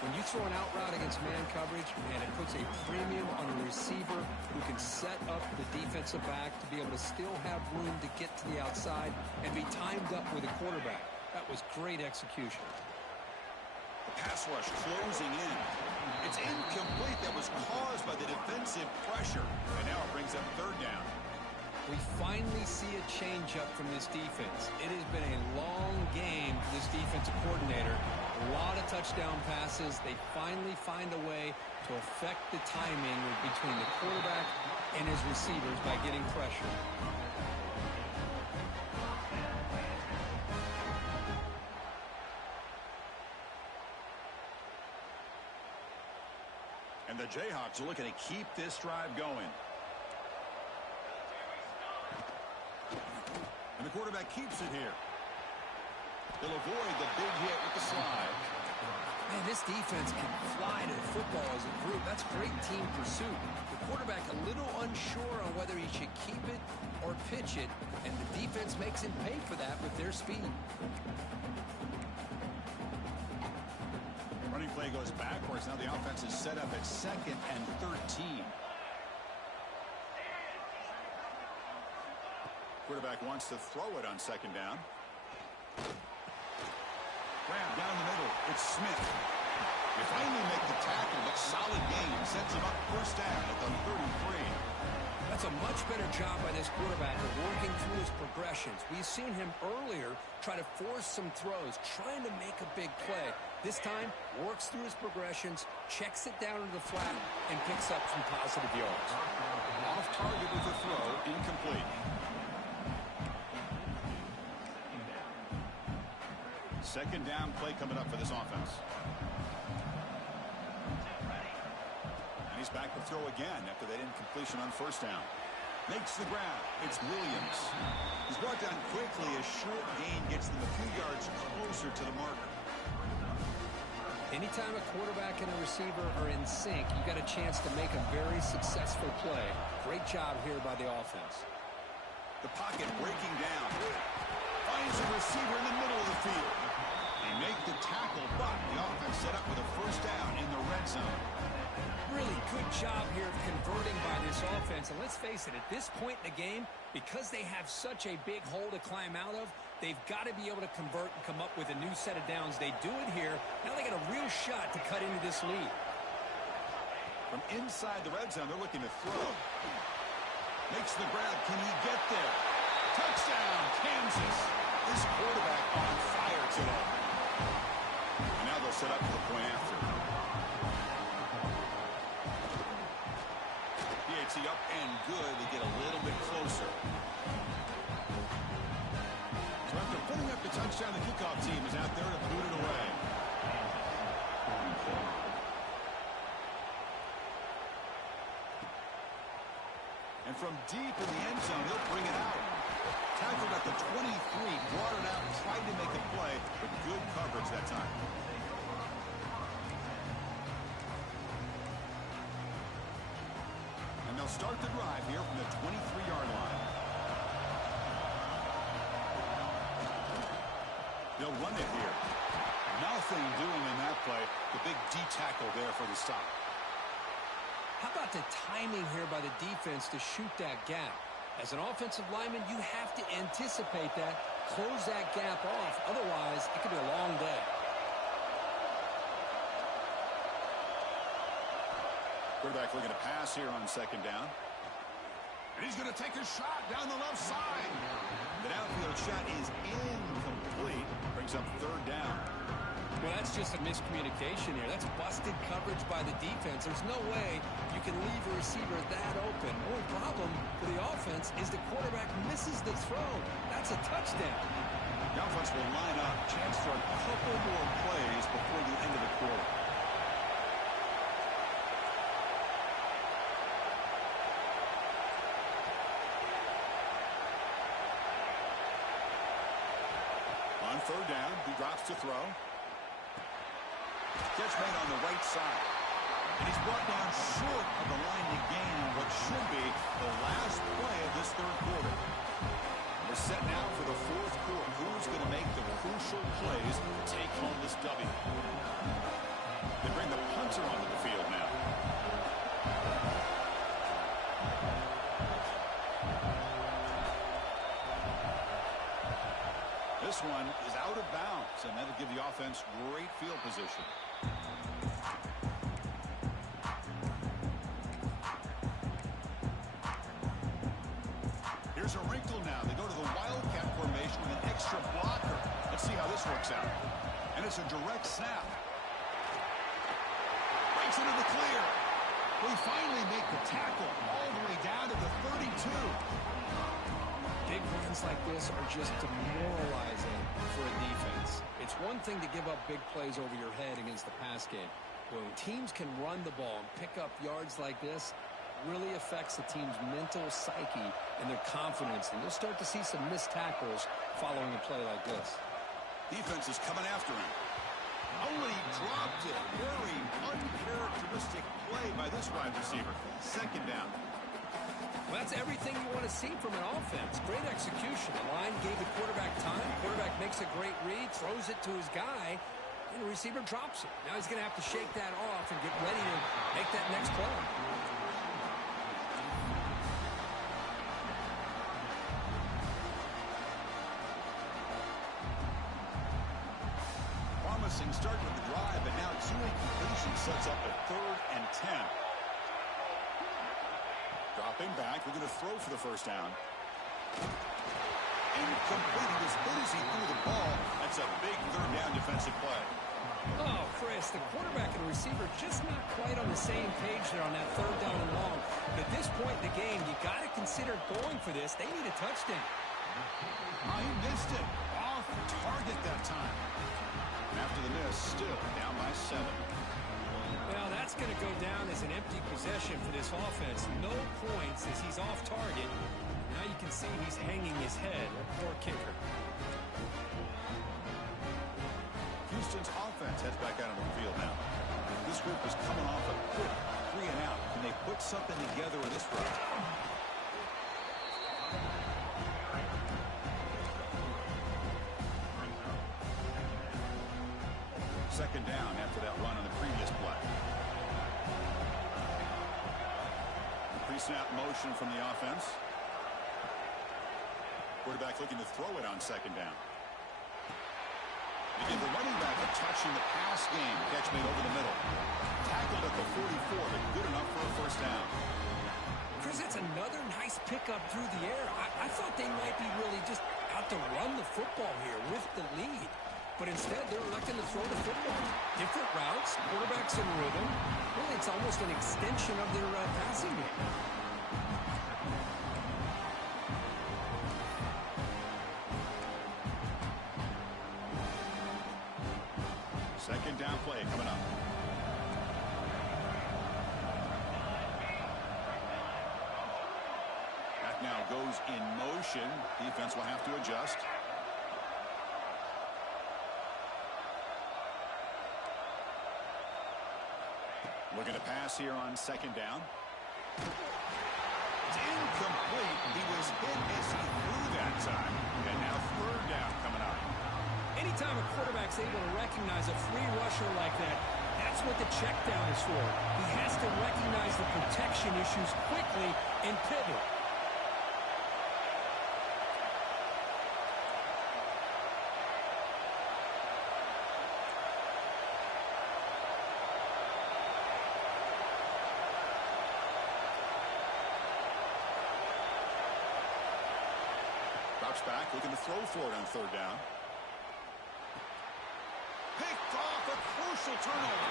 When you throw an out route against man coverage, man, it puts a premium on a receiver who can set up the defensive back to be able to still have room to get to the outside and be timed up with a quarterback. That was great execution. The pass rush closing in. It's incomplete. That was caused by the defensive pressure. And now it brings up 3rd down. We finally see a change-up from this defense. It has been a long game for this defensive coordinator. A lot of touchdown passes. They finally find a way to affect the timing between the quarterback and his receivers by getting pressure. And the Jayhawks are looking to keep this drive going. And the quarterback keeps it here. They'll avoid the big hit with the slide. Man, this defense can fly to the football as a group. That's great team pursuit. The quarterback a little unsure on whether he should keep it or pitch it, and the defense makes him pay for that with their speed. Running play goes backwards. Now the offense is set up at 2nd and 13. Quarterback wants to throw it on 2nd down. Grab down the middle. It's Smith. They finally make the tackle, but solid gain. Sets him up 1st down at the 33. That's a much better job by this quarterback of working through his progressions. We've seen him earlier try to force some throws, trying to make a big play. This time, works through his progressions, checks it down into the flat, and picks up some positive yards. Off target with the throw, incomplete. Second down play coming up for this offense. And he's back to throw again after that incompletion on 1st down. Makes the grab. It's Williams. He's brought down quickly. A short gain gets them a few yards closer to the marker. Anytime a quarterback and a receiver are in sync, you got a chance to make a very successful play. Great job here by the offense. The pocket breaking down. Finds a receiver in the middle of the field. They make the tackle, but the offense set up with a 1st down in the red zone. Really good job here of converting by this offense. And let's face it, at this point in the game, because they have such a big hole to climb out of, they've got to be able to convert and come up with a new set of downs. They do it here. Now they got a real shot to cut into this lead. From inside the red zone, they're looking to throw. Makes the grab. Can he get there? Touchdown, Kansas. This quarterback on fire today. And now they'll set up for the point after. PAT up and good. They get a little bit closer. So after putting up the touchdown, the kickoff team is out there to boot it away. And from deep in the end zone, he'll bring it out. Tackled at the 23, brought it out, tried to make a play, but good coverage that time. And they'll start the drive here from the 23-yard line. They'll run it here. Nothing doing in that play. The big D tackle there for the stop. How about the timing here by the defense to shoot that gap? As an offensive lineman, you have to anticipate that, close that gap off. Otherwise, it could be a long day. Quarterback looking to pass here on 2nd down. And he's going to take a shot down the left side. The downfield shot is incomplete. Brings up 3rd down. Well, that's just a miscommunication here. That's busted coverage by the defense. There's no way you can leave a receiver that open. Only problem for the offense is the quarterback misses the throw. That's a touchdown. The offense will line up. Chance for a couple more plays before the end of the quarter. On 3rd down, he drops to throw. Catch made on the right side. And he's brought down short of the line to gain what should be the last play of this 3rd quarter. We're set now for the 4th quarter. Who's going to make the crucial plays to take home this W? They bring the punter onto the field now. This one is out of bounds, and that'll give the offense great field position. There's a wrinkle now. They go to the wildcat formation with an extra blocker. Let's see how this works out. And it's a direct snap. Breaks into the clear. We finally make the tackle all the way down to the 32. Big runs like this are just demoralizing for a defense. It's one thing to give up big plays over your head against the pass game. When teams can run the ball and pick up yards like this, it really affects the team's mental psyche and their confidence. And you'll start to see some missed tackles following a play like this. Defense is coming after him. Oh, and he dropped it. Very uncharacteristic play by this wide receiver. Second down. Well, that's everything you want to see from an offense. Great execution. The line gave the quarterback time. Quarterback makes a great read, throws it to his guy, and the receiver drops it. Now he's going to have to shake that off and get ready to make that next play. Promising start with the drive, but now two incompletion sets up a 3rd and 10. Dropping back, we're going to throw for the first down. Incomplete. He was hit as he threw the ball. That's a big 3rd down defensive play. Oh, Chris, the quarterback and the receiver just not quite on the same page there on that 3rd down and long. But at this point in the game, you got to consider going for this. They need a touchdown. He missed it. Off target that time. After the miss, still down by 7. Well, that's going to go down as an empty possession for this offense. No points as he's off target. Now you can see he's hanging his head. A poor kicker. Houston's offense heads back out on the field now. This group is coming off a quick 3 and out. Can they put something together in this drive? Second down after that run on the previous play. Pre-snap motion from the offense. Quarterback looking to throw it on second down. They give the running back a touch in the pass game. Catch made over the middle. Tackled at the 44, but good enough for a first down. Chris, that's another nice pickup through the air. I thought they might be really just out to run the football here with the lead. But instead, they're electing to throw the football. Different routes, quarterbacks in rhythm. Really, it's almost an extension of their passing game. Second down play coming up. That now goes in motion. Defense will have to adjust. Looking to pass here on second down. It's incomplete. He was hit as he threw that time. And now 3rd down coming up. Anytime a quarterback's able to recognize a free rusher like that, that's what the check down is for. He has to recognize the protection issues quickly and pivot. Back, looking to throw for it on 3rd down. Picked off, a crucial turnover.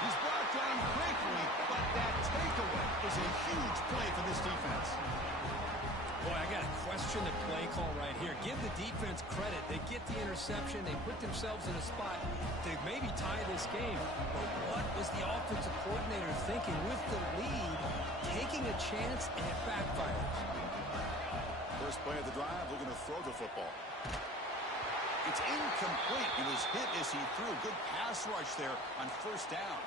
He's brought down quickly, but that takeaway is a huge play for this defense. Boy, I got to question the play call right here. Give the defense credit. They get the interception. They put themselves in a spot to maybe tie this game. But what was the offensive coordinator thinking with the lead, taking a chance, and it backfires? First play of the drive, looking to throw the football. It's incomplete. He was hit as he threw. Good pass rush there on first down.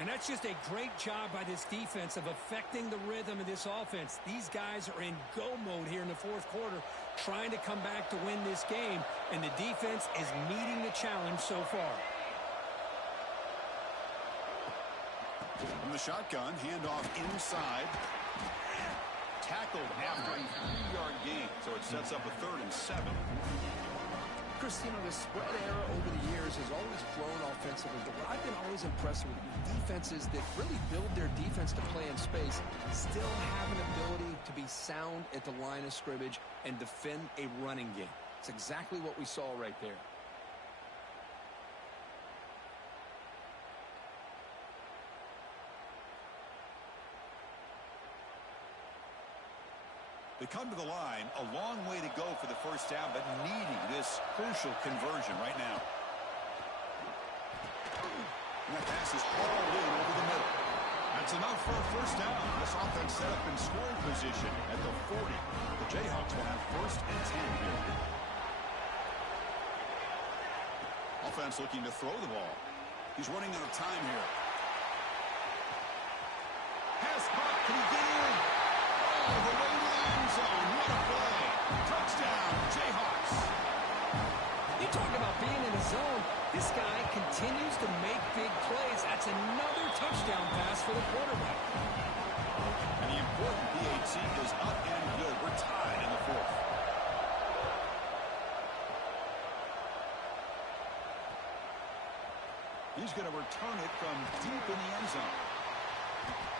And that's just a great job by this defense of affecting the rhythm of this offense. These guys are in go mode here in the 4th quarter, trying to come back to win this game, and the defense is meeting the challenge so far. From the shotgun, handoff inside. Tackled after a 3-yard gain, so it sets up a 3rd and 7. Chris, you know, the spread era over the years has always grown offensively, but what I've been always impressed with is defenses that really build their defense to play in space still have an ability to be sound at the line of scrimmage and defend a running game. It's exactly what we saw right there. They come to the line, a long way to go for the first down, but needing this crucial conversion right now. And that pass is hauled in over the middle. That's enough for a first down. This offense set up in scoring position at the 40. The Jayhawks will have first and 10 here. Offense looking to throw the ball. He's running out of time here. Pass caught. Can he get in? Oh, the way to the end zone. What a play. Touchdown, Jayhawks. You talk about being in a zone. This guy continues to make big plays. That's another touchdown pass for the quarterback. And the important PAT is up and good. We're tied in the fourth. He's going to return it from deep in the end zone.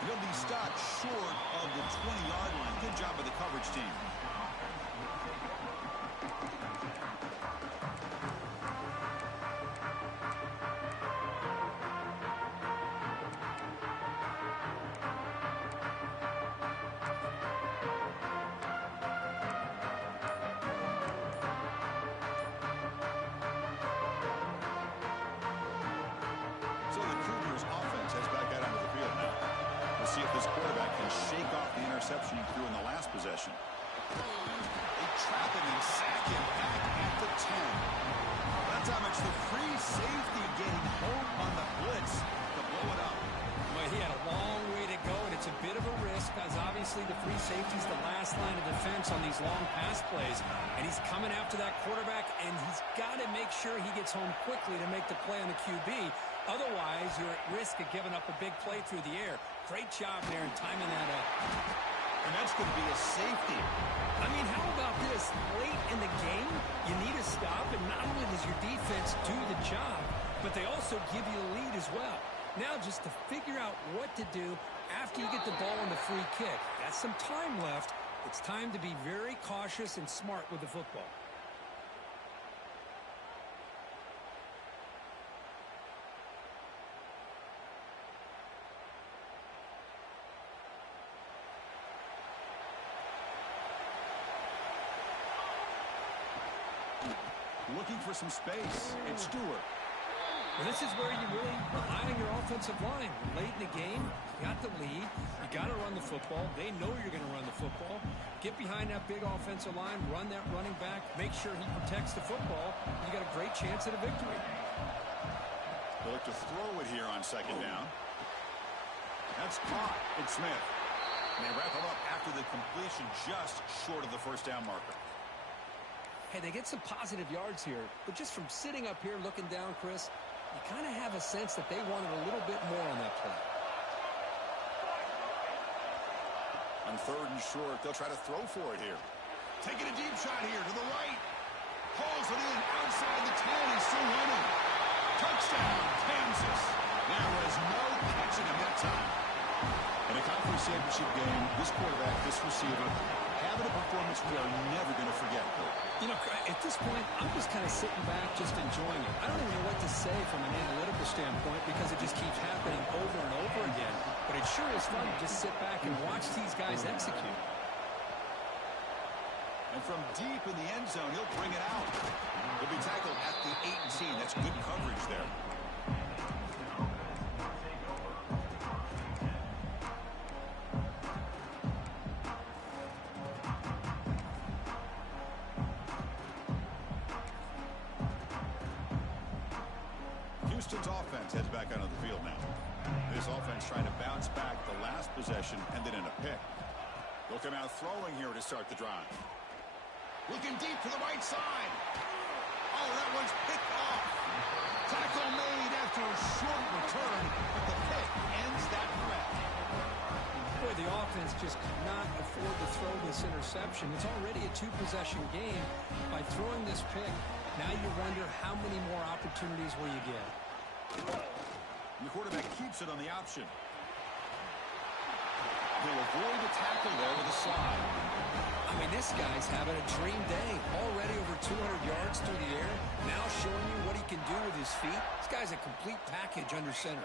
He'll be stopped short of the 20-yard line. Good job by the coverage team. See if this quarterback can shake off the interception he threw in the last possession. They trap him and sack him back at the 10. That time it's the free safety getting home on the blitz to blow it up. Well, he had a long way to go, and it's a bit of a risk because obviously the free safety's the last line of defense on these long pass plays, and he's coming after that quarterback, and he's got to make sure he gets home quickly to make the play on the QB. Otherwise, you're at risk of giving up a big play through the air. Great job there in timing that up. And that's going to be a safety. I mean, how about this? Late in the game, you need a stop, and not only does your defense do the job, but they also give you the lead as well. Now just to figure out what to do after you get the ball on the free kick. Got some time left. It's time to be very cautious and smart with the football. Looking for some space. It's Stewart. Well, this is where you really rely on your offensive line. Late in the game, you got the lead. You got to run the football. They know you're going to run the football. Get behind that big offensive line, run that running back, make sure he protects the football. You got a great chance at a victory. They'll look to throw it here on second down. That's caught. It's Smith. And they wrap him up after the completion just short of the first down marker. Hey, they get some positive yards here, but just from sitting up here looking down, Chris, you kind of have a sense that they wanted a little bit more on that play. On third and short, they'll try to throw for it here. Taking a deep shot here to the right. Hauls it in outside the 10. He's still running. Touchdown, Kansas. There was no catching him that time. In a conference championship game, this quarterback, this receiver, having a performance we are never going to forget. You know, at this point, I'm just kind of sitting back, just enjoying it. I don't even know what to say from an analytical standpoint because it just keeps happening over and over again. But it sure is fun to just sit back and watch these guys execute. And from deep in the end zone, he'll bring it out. He'll be tackled at the 18. That's good coverage there. Houston's offense heads back onto the field now. This offense trying to bounce back the last possession and then in a pick. They'll come out throwing here to start the drive. Looking deep to the right side. Oh, that one's picked off. Tackle made after a short return, but the pick ends that threat. Boy, the offense just could not afford to throw this interception. It's already a two-possession game. By throwing this pick, Now you wonder how many more opportunities will you get. And the quarterback keeps it on the option. He'll avoid the tackle there with a slide. I mean, this guy's having a dream day. Already over 200 yards through the air. Now showing you what he can do with his feet. This guy's a complete package under center.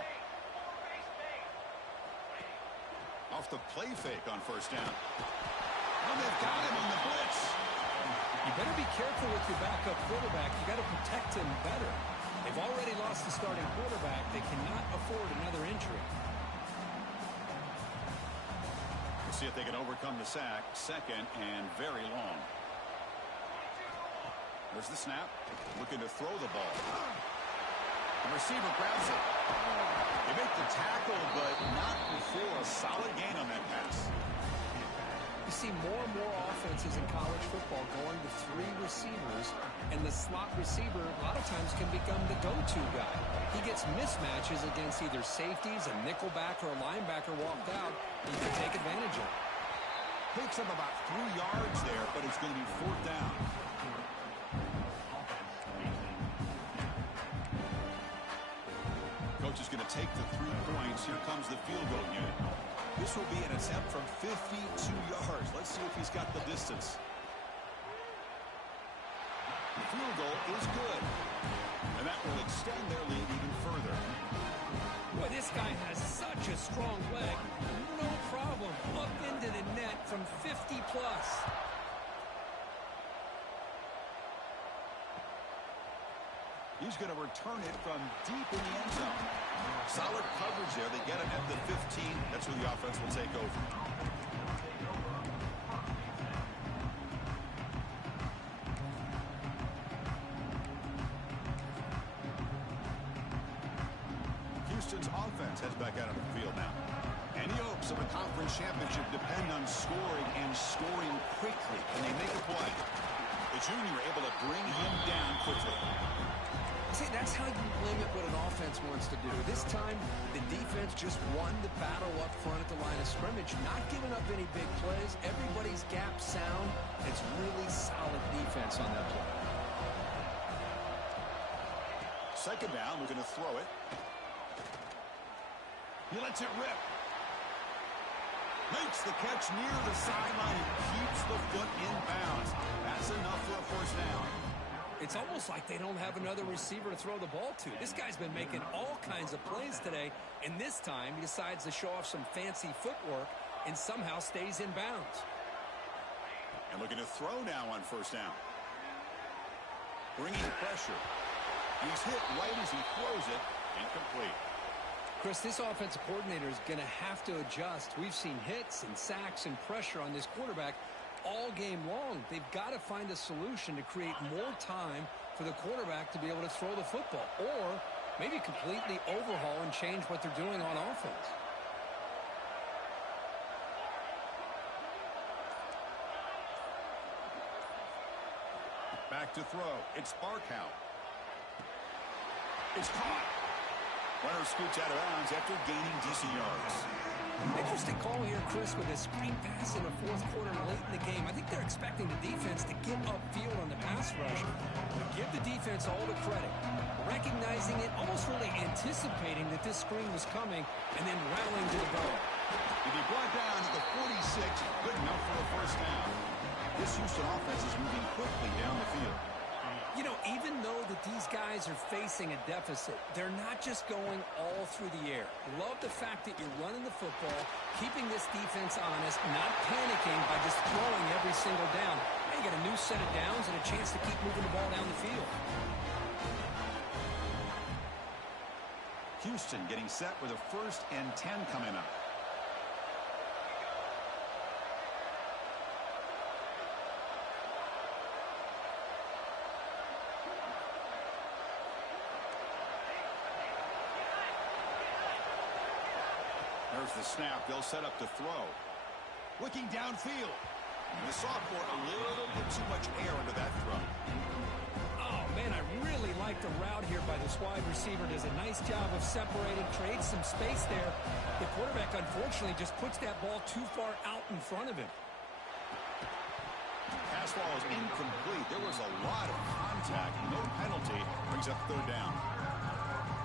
Off the play fake on first down. And they've got him on the blitz. You better be careful with your backup quarterback. You got to protect him better. They've already lost the starting quarterback. They cannot afford another injury. We'll see if they can overcome the sack. Second and very long. There's the snap. Looking to throw the ball. The receiver grabs it. They make the tackle, but not before a solid gain on that pass. You see more and more offenses in college football going to 3 receivers, and the slot receiver a lot of times can become the go-to guy. He gets mismatches against either safeties, a nickelback, or a linebacker walked out. He can take advantage of it. Picks up about 3 yards there, but it's going to be 4th down. Coach is going to take the 3 points. Here comes the field goal unit. This will be an attempt from 52 yards. Let's see if he's got the distance. The field goal is good. And that will extend their lead even further. Boy, this guy has such a strong leg. No problem. Up into the net from 50 plus. He's going to return it from deep in the end zone. Solid coverage there. They get him at the 15. That's where the offense will take over. Houston's offense heads back out on the field now. Any hopes of a conference championship depend on scoring and scoring quickly. Can they make a play? The junior able to bring him down quickly. See, that's how you limit what an offense wants to do. This time, the defense just won the battle up front at the line of scrimmage, not giving up any big plays. Everybody's gap sound. It's really solid defense on that play. Second down, we're going to throw it. He lets it rip. Makes the catch near the sideline and keeps the foot in bounds. That's enough for a first down. It's almost like they don't have another receiver to throw the ball to. This guy's been making all kinds of plays today, and this time he decides to show off some fancy footwork and somehow stays in bounds. And looking to throw now on first down. Bringing pressure. He's hit right as he throws it. Incomplete. Chris, this offensive coordinator is going to have to adjust. We've seen hits and sacks and pressure on this quarterback all game long. They've got to find a solution to create more time for the quarterback to be able to throw the football, or maybe completely overhaul and change what they're doing on offense. Back to throw. It's Barkow. It's caught. Runner scoots out of bounds after gaining decent yards. Interesting call here, Chris, with a screen pass in the 4th quarter late in the game. I think they're expecting the defense to get upfield on the pass rush. Give the defense all the credit. Recognizing it, almost really anticipating that this screen was coming, and then rallying to the ball. If he brought down at the 46, good enough for a first down. This Houston offense is moving quickly down the field. You know, even though that these guys are facing a deficit, they're not just going all through the air. Love the fact that you're running the football, keeping this defense honest, not panicking by just throwing every single down. They get a new set of downs and a chance to keep moving the ball down the field. Houston getting set with a 1st and 10 coming up. There's the snap. They'll set up to throw. Looking downfield. And the sophomore, a little bit too much air under that throw. Oh, man, I really like the route here by this wide receiver. Does a nice job of separating, creates some space there. The quarterback, unfortunately, just puts that ball too far out in front of him. Pass Fastball is incomplete. There was a lot of contact. No penalty. Brings up third down.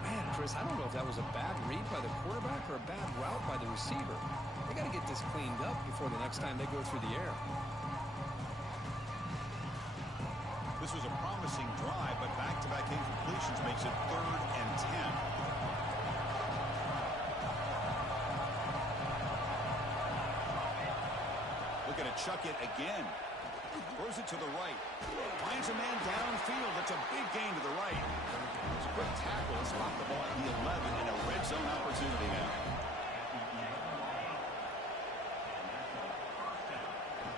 Man, Chris, I don't know if that was a bad read by the quarterback or a bad route by the receiver. They got to get this cleaned up before the next time they go through the air. This was a promising drive, but back-to-back incompletions makes it 3rd and 10. Looking to chuck it again. Throws it to the right. Finds a man downfield. It's a big gain to the right. It's a quick tackle to spot the ball at the 11 and a red zone opportunity now.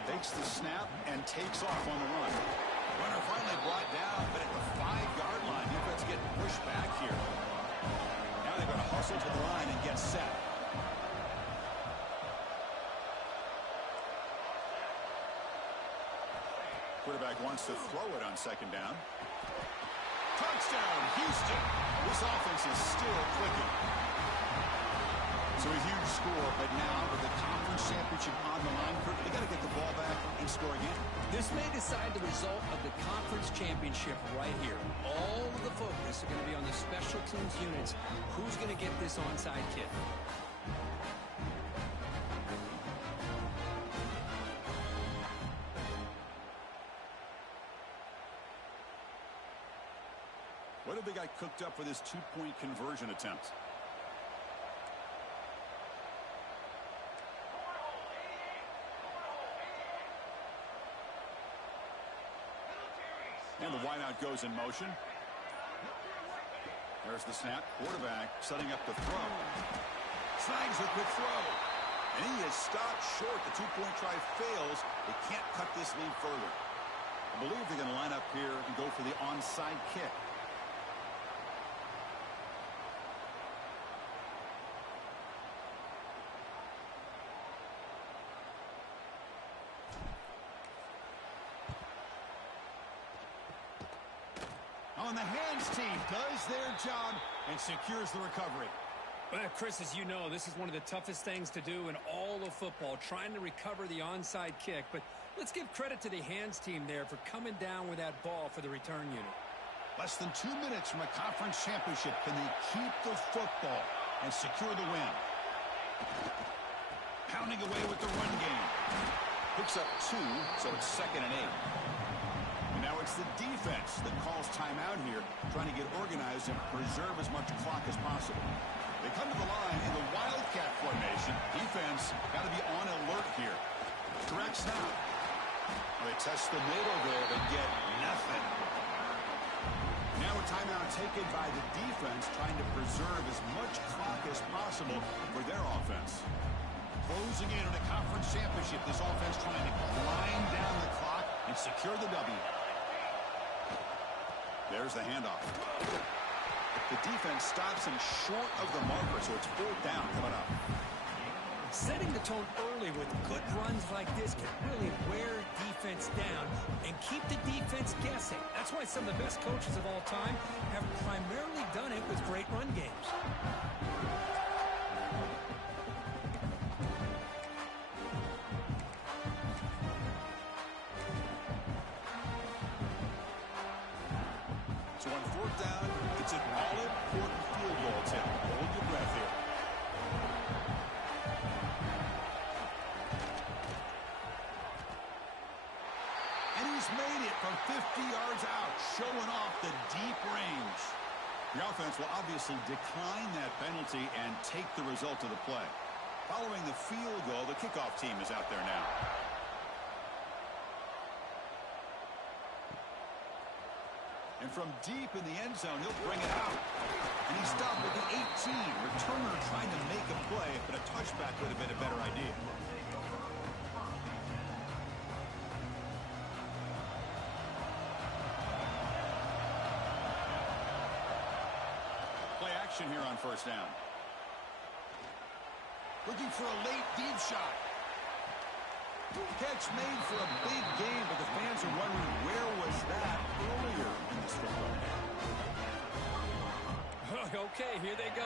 Takes the snap and takes off on the run. Runner finally brought down, but at the 5-yard line, defense getting pushed back here. Now they're going to hustle to the line and get set. Quarterback wants to throw it on 2nd down. Touchdown, Houston. This offense is still clicking. So a huge score, but now with the conference championship on the line, they got to get the ball back and score again. This may decide the result of the conference championship right here. All of the focus are going to be on the special teams units. Who's going to get this onside kick? What have they got cooked up for this 2-point conversion attempt? And the wideout goes in motion. There's the snap. Quarterback setting up the throw. Snags a quick throw. And he is stopped short. The 2-point try fails. They can't cut this lead further. I believe they're going to line up here and go for the onside kick. On the hands team does their job and secures the recovery. Well, Chris, as you know, this is one of the toughest things to do in all of football, trying to recover the onside kick. But let's give credit to the hands team there for coming down with that ball for the return unit. Less than 2 minutes from a conference championship. Can they keep the football and secure the win? Pounding away with the run game. Picks up 2, so it's 2nd and 8. Now it's the defense that calls timeout here, trying to get organized and preserve as much clock as possible. They come to the line in the Wildcat formation. Defense got to be on alert here. Correct snap. They test the middle there, but get nothing. Now a timeout taken by the defense, trying to preserve as much clock as possible for their offense. Closing in on a conference championship, this offense trying to grind down the clock and secure the W. There's the handoff. The defense stops him short of the marker, so it's 4th down coming up. Setting the tone early with good runs like this can really wear defense down and keep the defense guessing. That's why some of the best coaches of all time have primarily done it with great run games. So on 4th down, it's an all-important field goal attempt. Hold your breath here. And he's made it from 50 yards out, showing off the deep range. The offense will obviously decline that penalty and take the result of the play. Following the field goal, the kickoff team is out there now. And from deep in the end zone, he'll bring it out. And he stopped at the 18. Returner trying to make a play, but a touchback would have been a better idea. Play action here on 1st down. Looking for a late deep shot. Catch made for a big game, but the fans are wondering where was that earlier in this football game. Okay, here they go.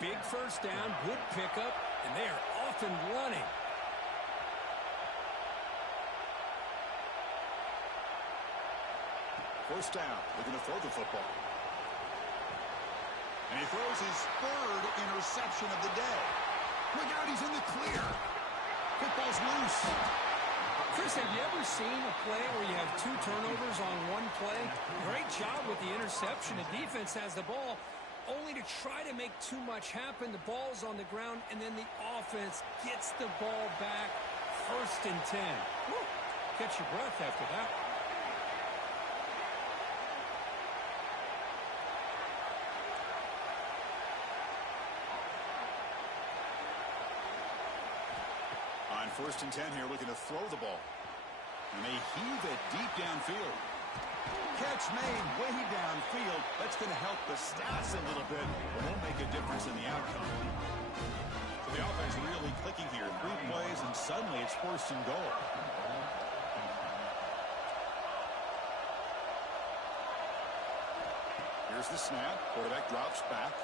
Big 1st down, good pickup, and they are off and running. First down, looking to throw the football. And he throws his third interception of the day. Look out, he's in the clear. Football's loose. Chris, have you ever seen a play where you have 2 turnovers on one play? Great job with the interception. The defense has the ball, only to try to make too much happen. The ball's on the ground, and then the offense gets the ball back. First and 10. Woo. Catch your breath after that. On first and 10 here, looking to throw the ball. And they heave it deep downfield. Catch made way downfield. That's going to help the stats a little bit, but won't make a difference in the outcome. So the offense really clicking here. 3 plays, and suddenly it's first and goal. Here's the snap. Quarterback drops back.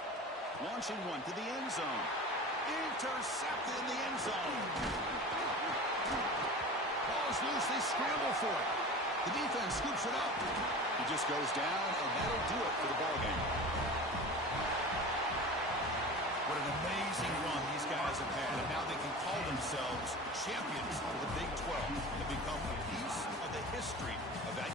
Launching one to the end zone. Intercepted in the end zone. Ball's loose. They scramble for it. The defense scoops it up. He just goes down, and that'll do it for the ball game. What an amazing run these guys have had, and now they can call themselves champions of the Big 12 and become a piece of the history of that